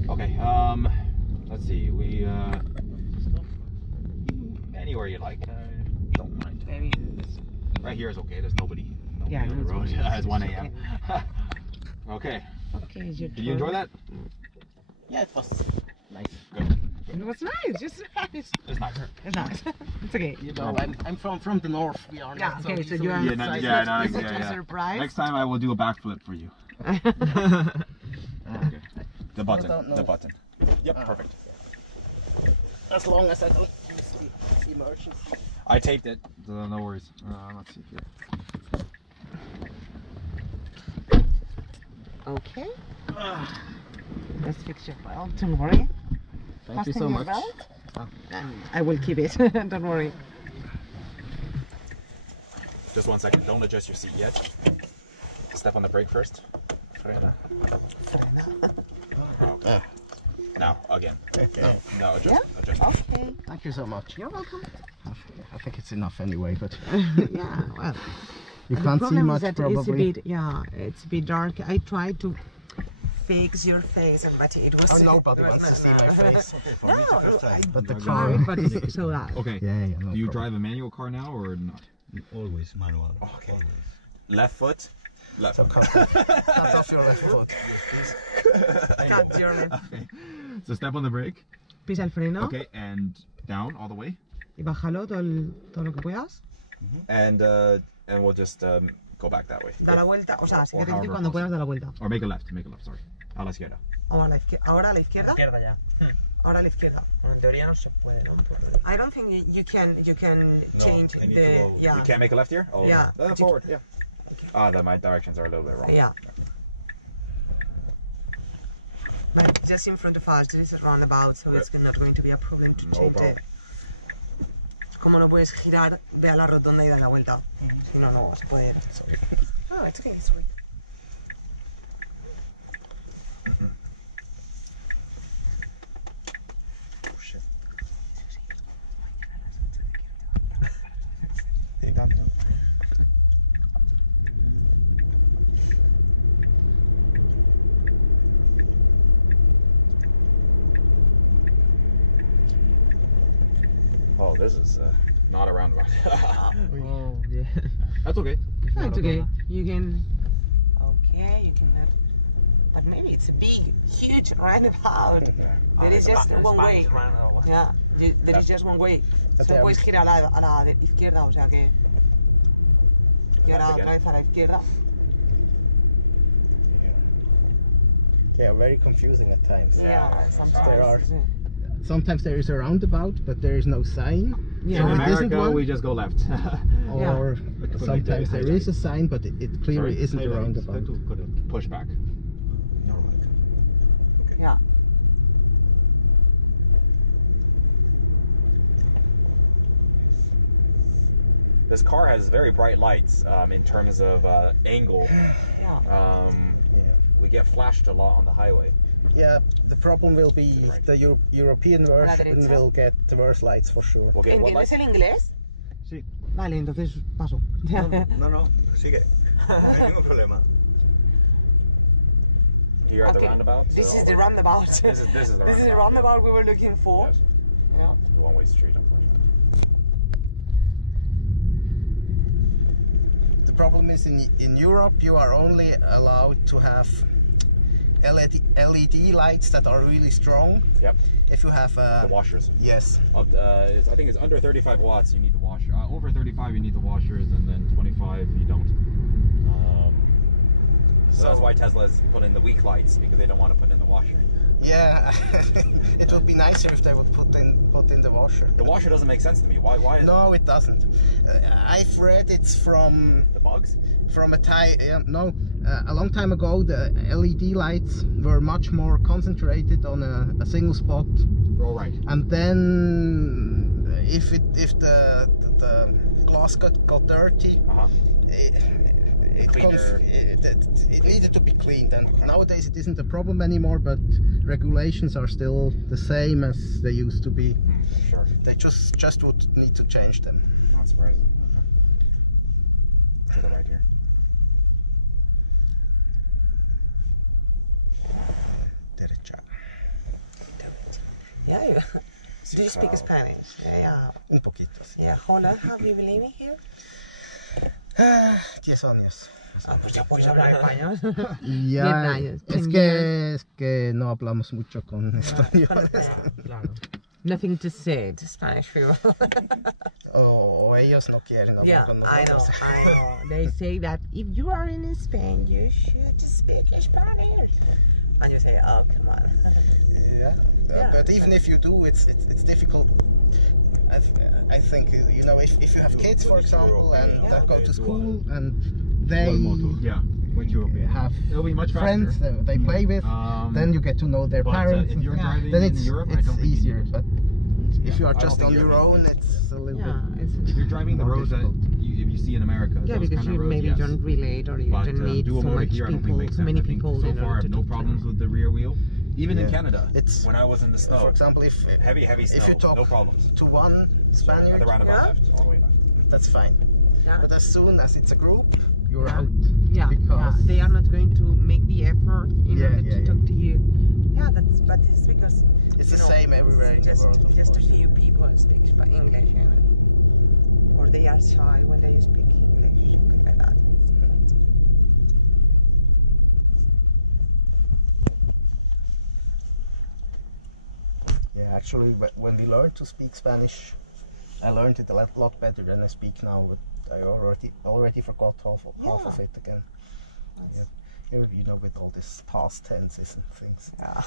Okay. Let's see. We anywhere you like. Don't mind. Maybe. Right here is okay. There's nobody Yeah, on the it's road. okay. It's 1 a.m. Okay. Okay, it's your Did you enjoy that? Yeah, it was nice. Good. It was nice, just nice. It's nice. It's nice. It's okay. You know, I'm from the north. We are Yeah, not okay, so easily you are excited. yeah. Surprise. Next time I will do a backflip for you. Okay. The button. don't know. The button. Yep. Perfect. As long as I don't use the emergency. I taped it. No worries. Let's see here. Okay. Let's fix your belt. Don't worry. Thank you Fasten so your much. belt. I will keep it. Don't worry. Just 1 second. Don't adjust your seat yet. Step on the brake first. Frena. Okay. Now again. No. Adjust. Adjust. Okay. Thank you so much. You're welcome. I think it's enough anyway, but Yeah. Well. you The can't see problem much is that probably. it's a bit dark. I tried to fix your face, but it was. Oh, nobody wants to see my face. But the Sorry, car. but it's so loud. Okay. Yeah, no Do you problem. drive a manual car now or not? Always manual. Okay. Left foot. Left. So cut off your left foot. Cut your left. Okay. So step on the brake. Pisa el freno Okay, and down all the way. y bájalo todo lo que puedas. And we'll just go back that way. Da la vuelta, o sea, Or Y however cuando possible. puedas da la vuelta. Or make a left, sorry. A la izquierda. o a la izquierda. Ahora a la izquierda. Izquierda ya. Ahora a la izquierda. Bueno, en teoría no se puede, ¿no? I don't think you can change I need the to go. yeah. You can't make a left here? Oh, Yeah. forward, yeah. My directions are a little bit wrong. Yeah. But just in front of us there is a roundabout, so it's not going to be a problem to No change problem. it. Como no puedes girar, ve a la rotonda y da la vuelta. Si no, no vas a poder. Oh, it's okay, sorry. Oh, shit. Oh, this is not a roundabout. Oh, yeah. That's okay. It's okay. You can. Okay, you can. But maybe it's a big, huge roundabout. There is just one way. Yeah, there is just one way. Solo puedes girar a la izquierda, o sea que. Y ahora otra vez a la izquierda. They are very confusing at times. Yeah, Sometimes there is a roundabout, but there is no sign. Yeah. So In it isn't America, one. we just go left. Or sometimes there is a sign, but it clearly isn't a roundabout. Push back. Yeah. This car has very bright lights in terms of angle. Yeah. We get flashed a lot on the highway. Yeah, the problem will be the European version will get the worse lights for sure. We'll get what ¿Entiendes lights? el inglés? Sí. Vale, entonces paso. No, sigue. No hay ningún problema. Here at the roundabout. This is the roundabout. This is the roundabout. This is the roundabout we were looking for. Yes. Yeah. It's a one-way street, unfortunately. The problem is in Europe you are only allowed to have LED lights that are really strong. Yep. If you have the washers. Yes. I think it's under 35 watts you need the washer. Over 35 you need the washers, and then 25 you don't. So that's why Tesla's put in the weak lights, because they don't want to put in the washer. Yeah, it would be nicer if they would put in the washer. The washer doesn't make sense to me. Why? No, it doesn't. I've read it's from the bugs. From a Teil. No, a long time ago the LED lights were much more concentrated on a single spot. All right. And then if the glass got dirty. It needed to be cleaned, and nowadays it isn't a problem anymore, but regulations are still the same as they used to be. Sure. They just would need to change them. Not surprising. To the right here. Derecha. Yeah. Do you speak Spanish? Yeah. Un poquito. Sí. Yeah. How long have you been living here? 10 años. Ah, pues ya puedes hablar español. Ya, es que no hablamos mucho con españoles. Claro. Nothing to say to Spanish people. O ellos no quieren hablar con nosotros. I know. They say that if you are in Spain, you should speak Spanish. And you say, oh, come on. Yeah. But even if you do, it's difficult. I think, you know, if you have kids, for example, and that go to school and they have It'll be much friends faster. they play with, then you get to know their parents. If you're driving then in Europe, it's easier. But if you are just on your own, it's a little bit. If you're driving the roads that you see in America, yeah, those because kind you of roads, maybe don't relate, or you don't need so much people, so many people. So far, I have no problems with the rear wheel. Even in Canada, it's when I was in the snow. For example, if heavy snow, if you talk no problems. to one Spaniard, At the roundabout left, all the way left. That's fine. Yeah. But as soon as it's a group, you're out. Yeah, because they are not going to make the effort in order to talk to you. Yeah, but it's because it's the same everywhere in the world. Just a few people speak English, you know? Or they are shy when they speak English, something like that. Yeah, actually, when we learned to speak Spanish, I learned it a lot better than I speak now. But I already forgot half of it again. Yeah. You know, with all these past tenses and things. Yeah.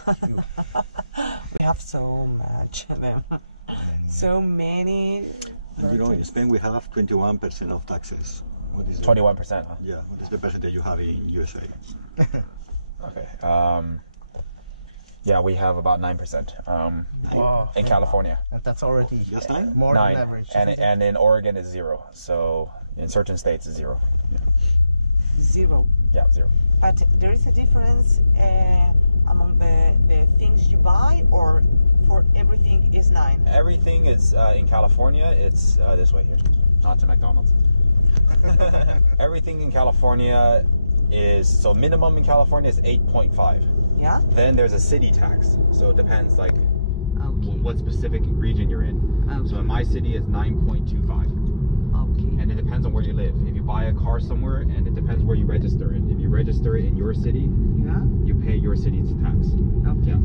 We have so much of them. So many. And you know, in Spain we have 21% of taxes. What is 21%, huh? Yeah. What is the percentage you have in USA? Okay. Yeah, we have about 9% in California. And that's already just 9? More 9. than average. And in Oregon is 0. So in certain states it's 0. Yeah. 0. Yeah, 0. But there is a difference among the things you buy, or for everything is 9? Everything is in California. It's this way here, not to McDonald's. Everything in California is, so minimum in California is 8.5. Yeah. Then there's a city tax, so it depends like what specific region you're in. So in my my city it's 9.25. Okay. And it depends on where you live. If you buy a car somewhere, and it depends where you register it. If you register it in your city, Yeah. you pay your city's tax. Okay. Yeah.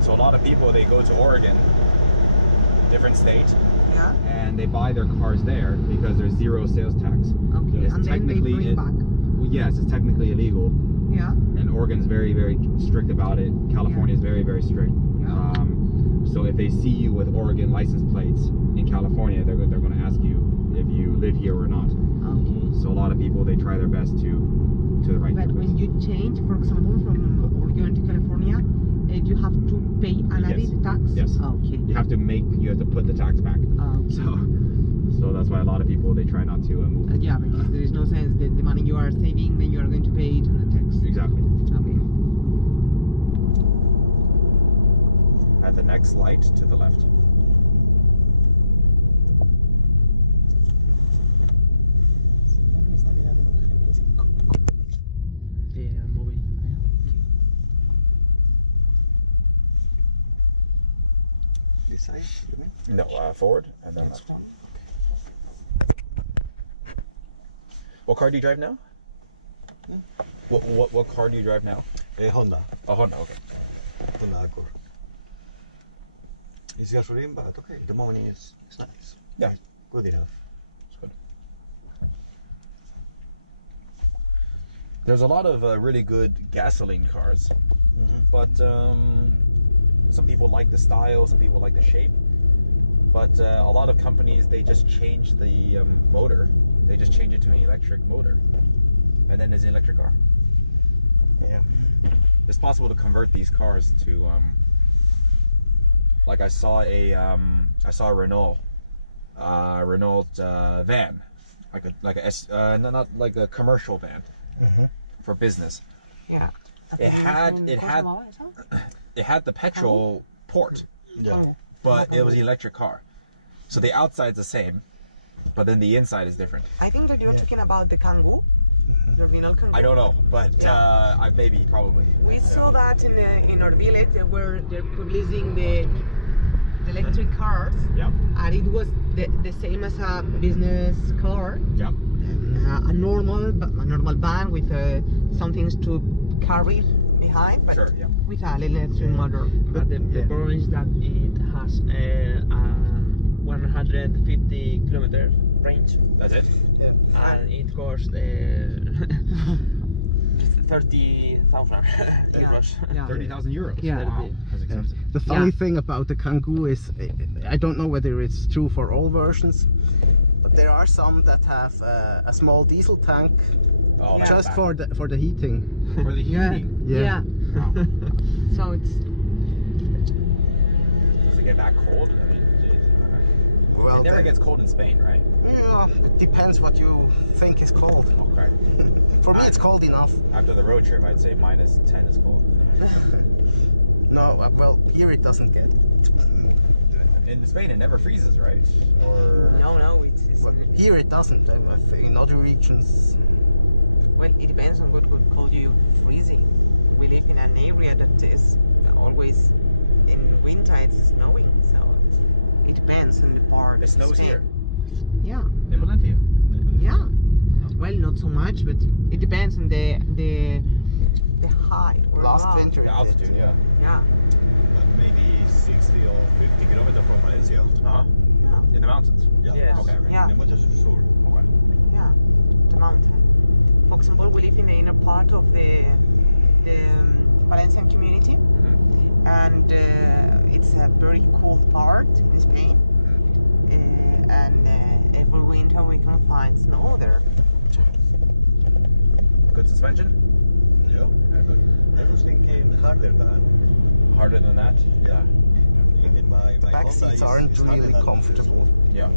So a lot of people, they go to Oregon, different state, Yeah. and they buy their cars there because there's zero sales tax. Okay. It's And then they technically bring back. Well, yes, it's technically illegal. Yeah. And Oregon's very, very strict about it. California is very, very strict. Yeah. So if they see you with Oregon license plates in California, they're going to ask you if you live here or not. Okay. So a lot of people, they try their best to the right. But when you change, for example, from Oregon to California, you have to pay an added tax. Yes. Okay. You have to put the tax back. Okay. So that's why a lot of people, they try not to move. Yeah, because there is no sense that the money you are saving, then you are going to pay it on the tax. Exactly. Okay. At the next light to the left. Móvil. This side, you mean? No, forward and then left. What car do you drive now? What car do you drive now? Honda. Oh, Honda, okay. Honda Accord. It's gasoline, but okay, the money is nice. Yeah. Good enough. It's good. There's a lot of really good gasoline cars, but some people like the style, some people like the shape. But a lot of companies, they just change the motor. They just change it to an electric motor, and then there's an electric car. Yeah. It's possible to convert these cars to, like I saw a Renault van, not like a commercial van for business. Yeah. It had the petrol port, but it was an electric car. So the outside's the same, but then the inside is different. I think that you're talking about the Kangoo, the original Kangoo. I don't know, but maybe, probably. We saw that in our village where they're publishing the electric cars. Yeah. And it was the same as a business car. Yeah. A normal van with some things to carry behind, but sure, yeah. with an electric motor. But the problem is that it has a 150 kilometer range. That's it? Yeah. And it costs 30,000 euros. Yeah. 30,000 euros? Yeah. Wow, that's expensive. The funny thing about the Kangoo is, I don't know whether it's true for all versions, But there are some that have a small diesel tank just for the heating. For the heating? Yeah. So it's... Does it get that cold? I mean, Well, it never gets cold in Spain, right? Yeah, it depends what you think is cold. Okay. For me, it's cold enough. After the road trip, I'd say -10 is cold. No, well, here it doesn't get. In Spain, it never freezes, right? Or No, it's well, here it doesn't. I think in other regions. well, it depends on what would call you freezing. We live in an area that is always in winter it's snowing, so it depends on the part. it snows Spain. here Yeah. in Valencia. Yeah. Well, not so much, but it depends on the height. Or Last around. winter. The it altitude, did. yeah. Yeah. Maybe 60 or 50 kilometers from Valencia. Yeah. In the mountains. Yeah. Yes. Okay. Yeah. De mucho sur. Okay. Yeah. The mountain. For example, we live in the inner part of the Valencian community, and it's a very cool part in Spain. And every winter we can find snow there. Good suspension? Yeah. Good. I was thinking harder than that? Yeah. Even my Back Honda seats is aren't harder really than comfortable. Yeah.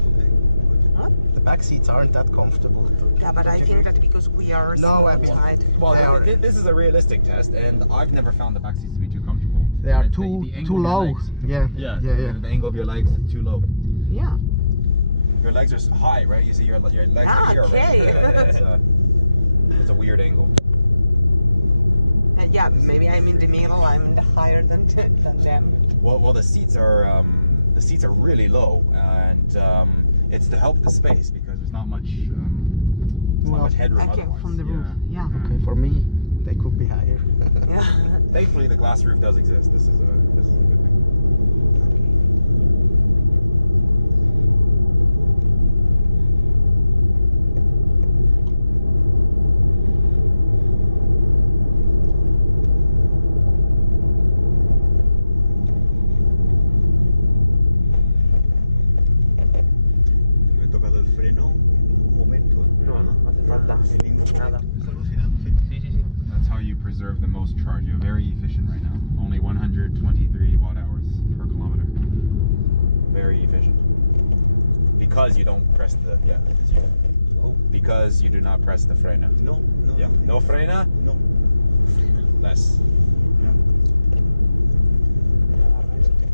The back seats aren't that comfortable. Yeah, but I think that because we are so tight. Well, this is a realistic test, and I've never found the back seats to be too comfortable. They are And too the angle of your low. legs. Yeah. The angle of your legs is too low. Yeah. Your legs are high, right? You see your legs are here. Okay. Right? It's a weird angle. Yeah, maybe I'm in the middle. I'm higher than them. Well, the seats are really low, and it's to help the space because there's not much headroom. Okay, otherwise. from the roof. Yeah. Okay, for me, they could be higher. Yeah. Thankfully, the glass roof does exist. This is a good thing. No he tocado el freno en ningún momento. No, no hace falta. En ningún Nada. momento. Es alucinante. Sí, sí, sí. That's how you preserve the most charge. You're very efficient right now. Only 123 watt-hours per kilometer. Very efficient. Because you don't press the because you do not press the freno. No, no. Yeah. No frena. No. Less.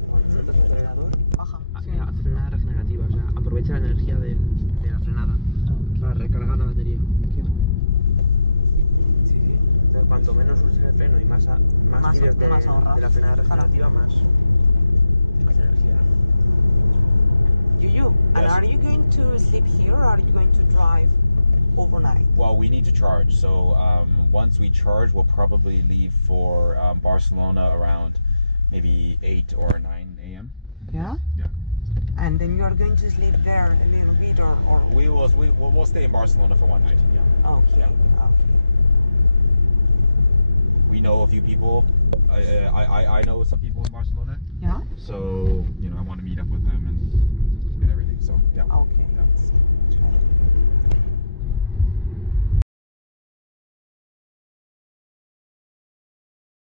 Cuando sueltas el acelerador, Baja. hace frenada regenerativa, o sea, aprovecha la energía de la frenada para recargar la batería. Sí, sí. Entonces, cuanto menos uses el freno y más tires de la frenada regenerativa, más energía. You. And Yes. are you going to sleep here or are you going to drive overnight? Well, we need to charge. So once we charge, we'll probably leave for Barcelona around maybe 8 or 9 a.m. Yeah. Yeah. And then you are going to sleep there a little bit or We'll stay in Barcelona for one night. Yeah. okay. Yeah. Okay. We know a few people. I know some people in Barcelona. Yeah. So I want to meet up with them and get everything. So yeah. Okay. Yeah.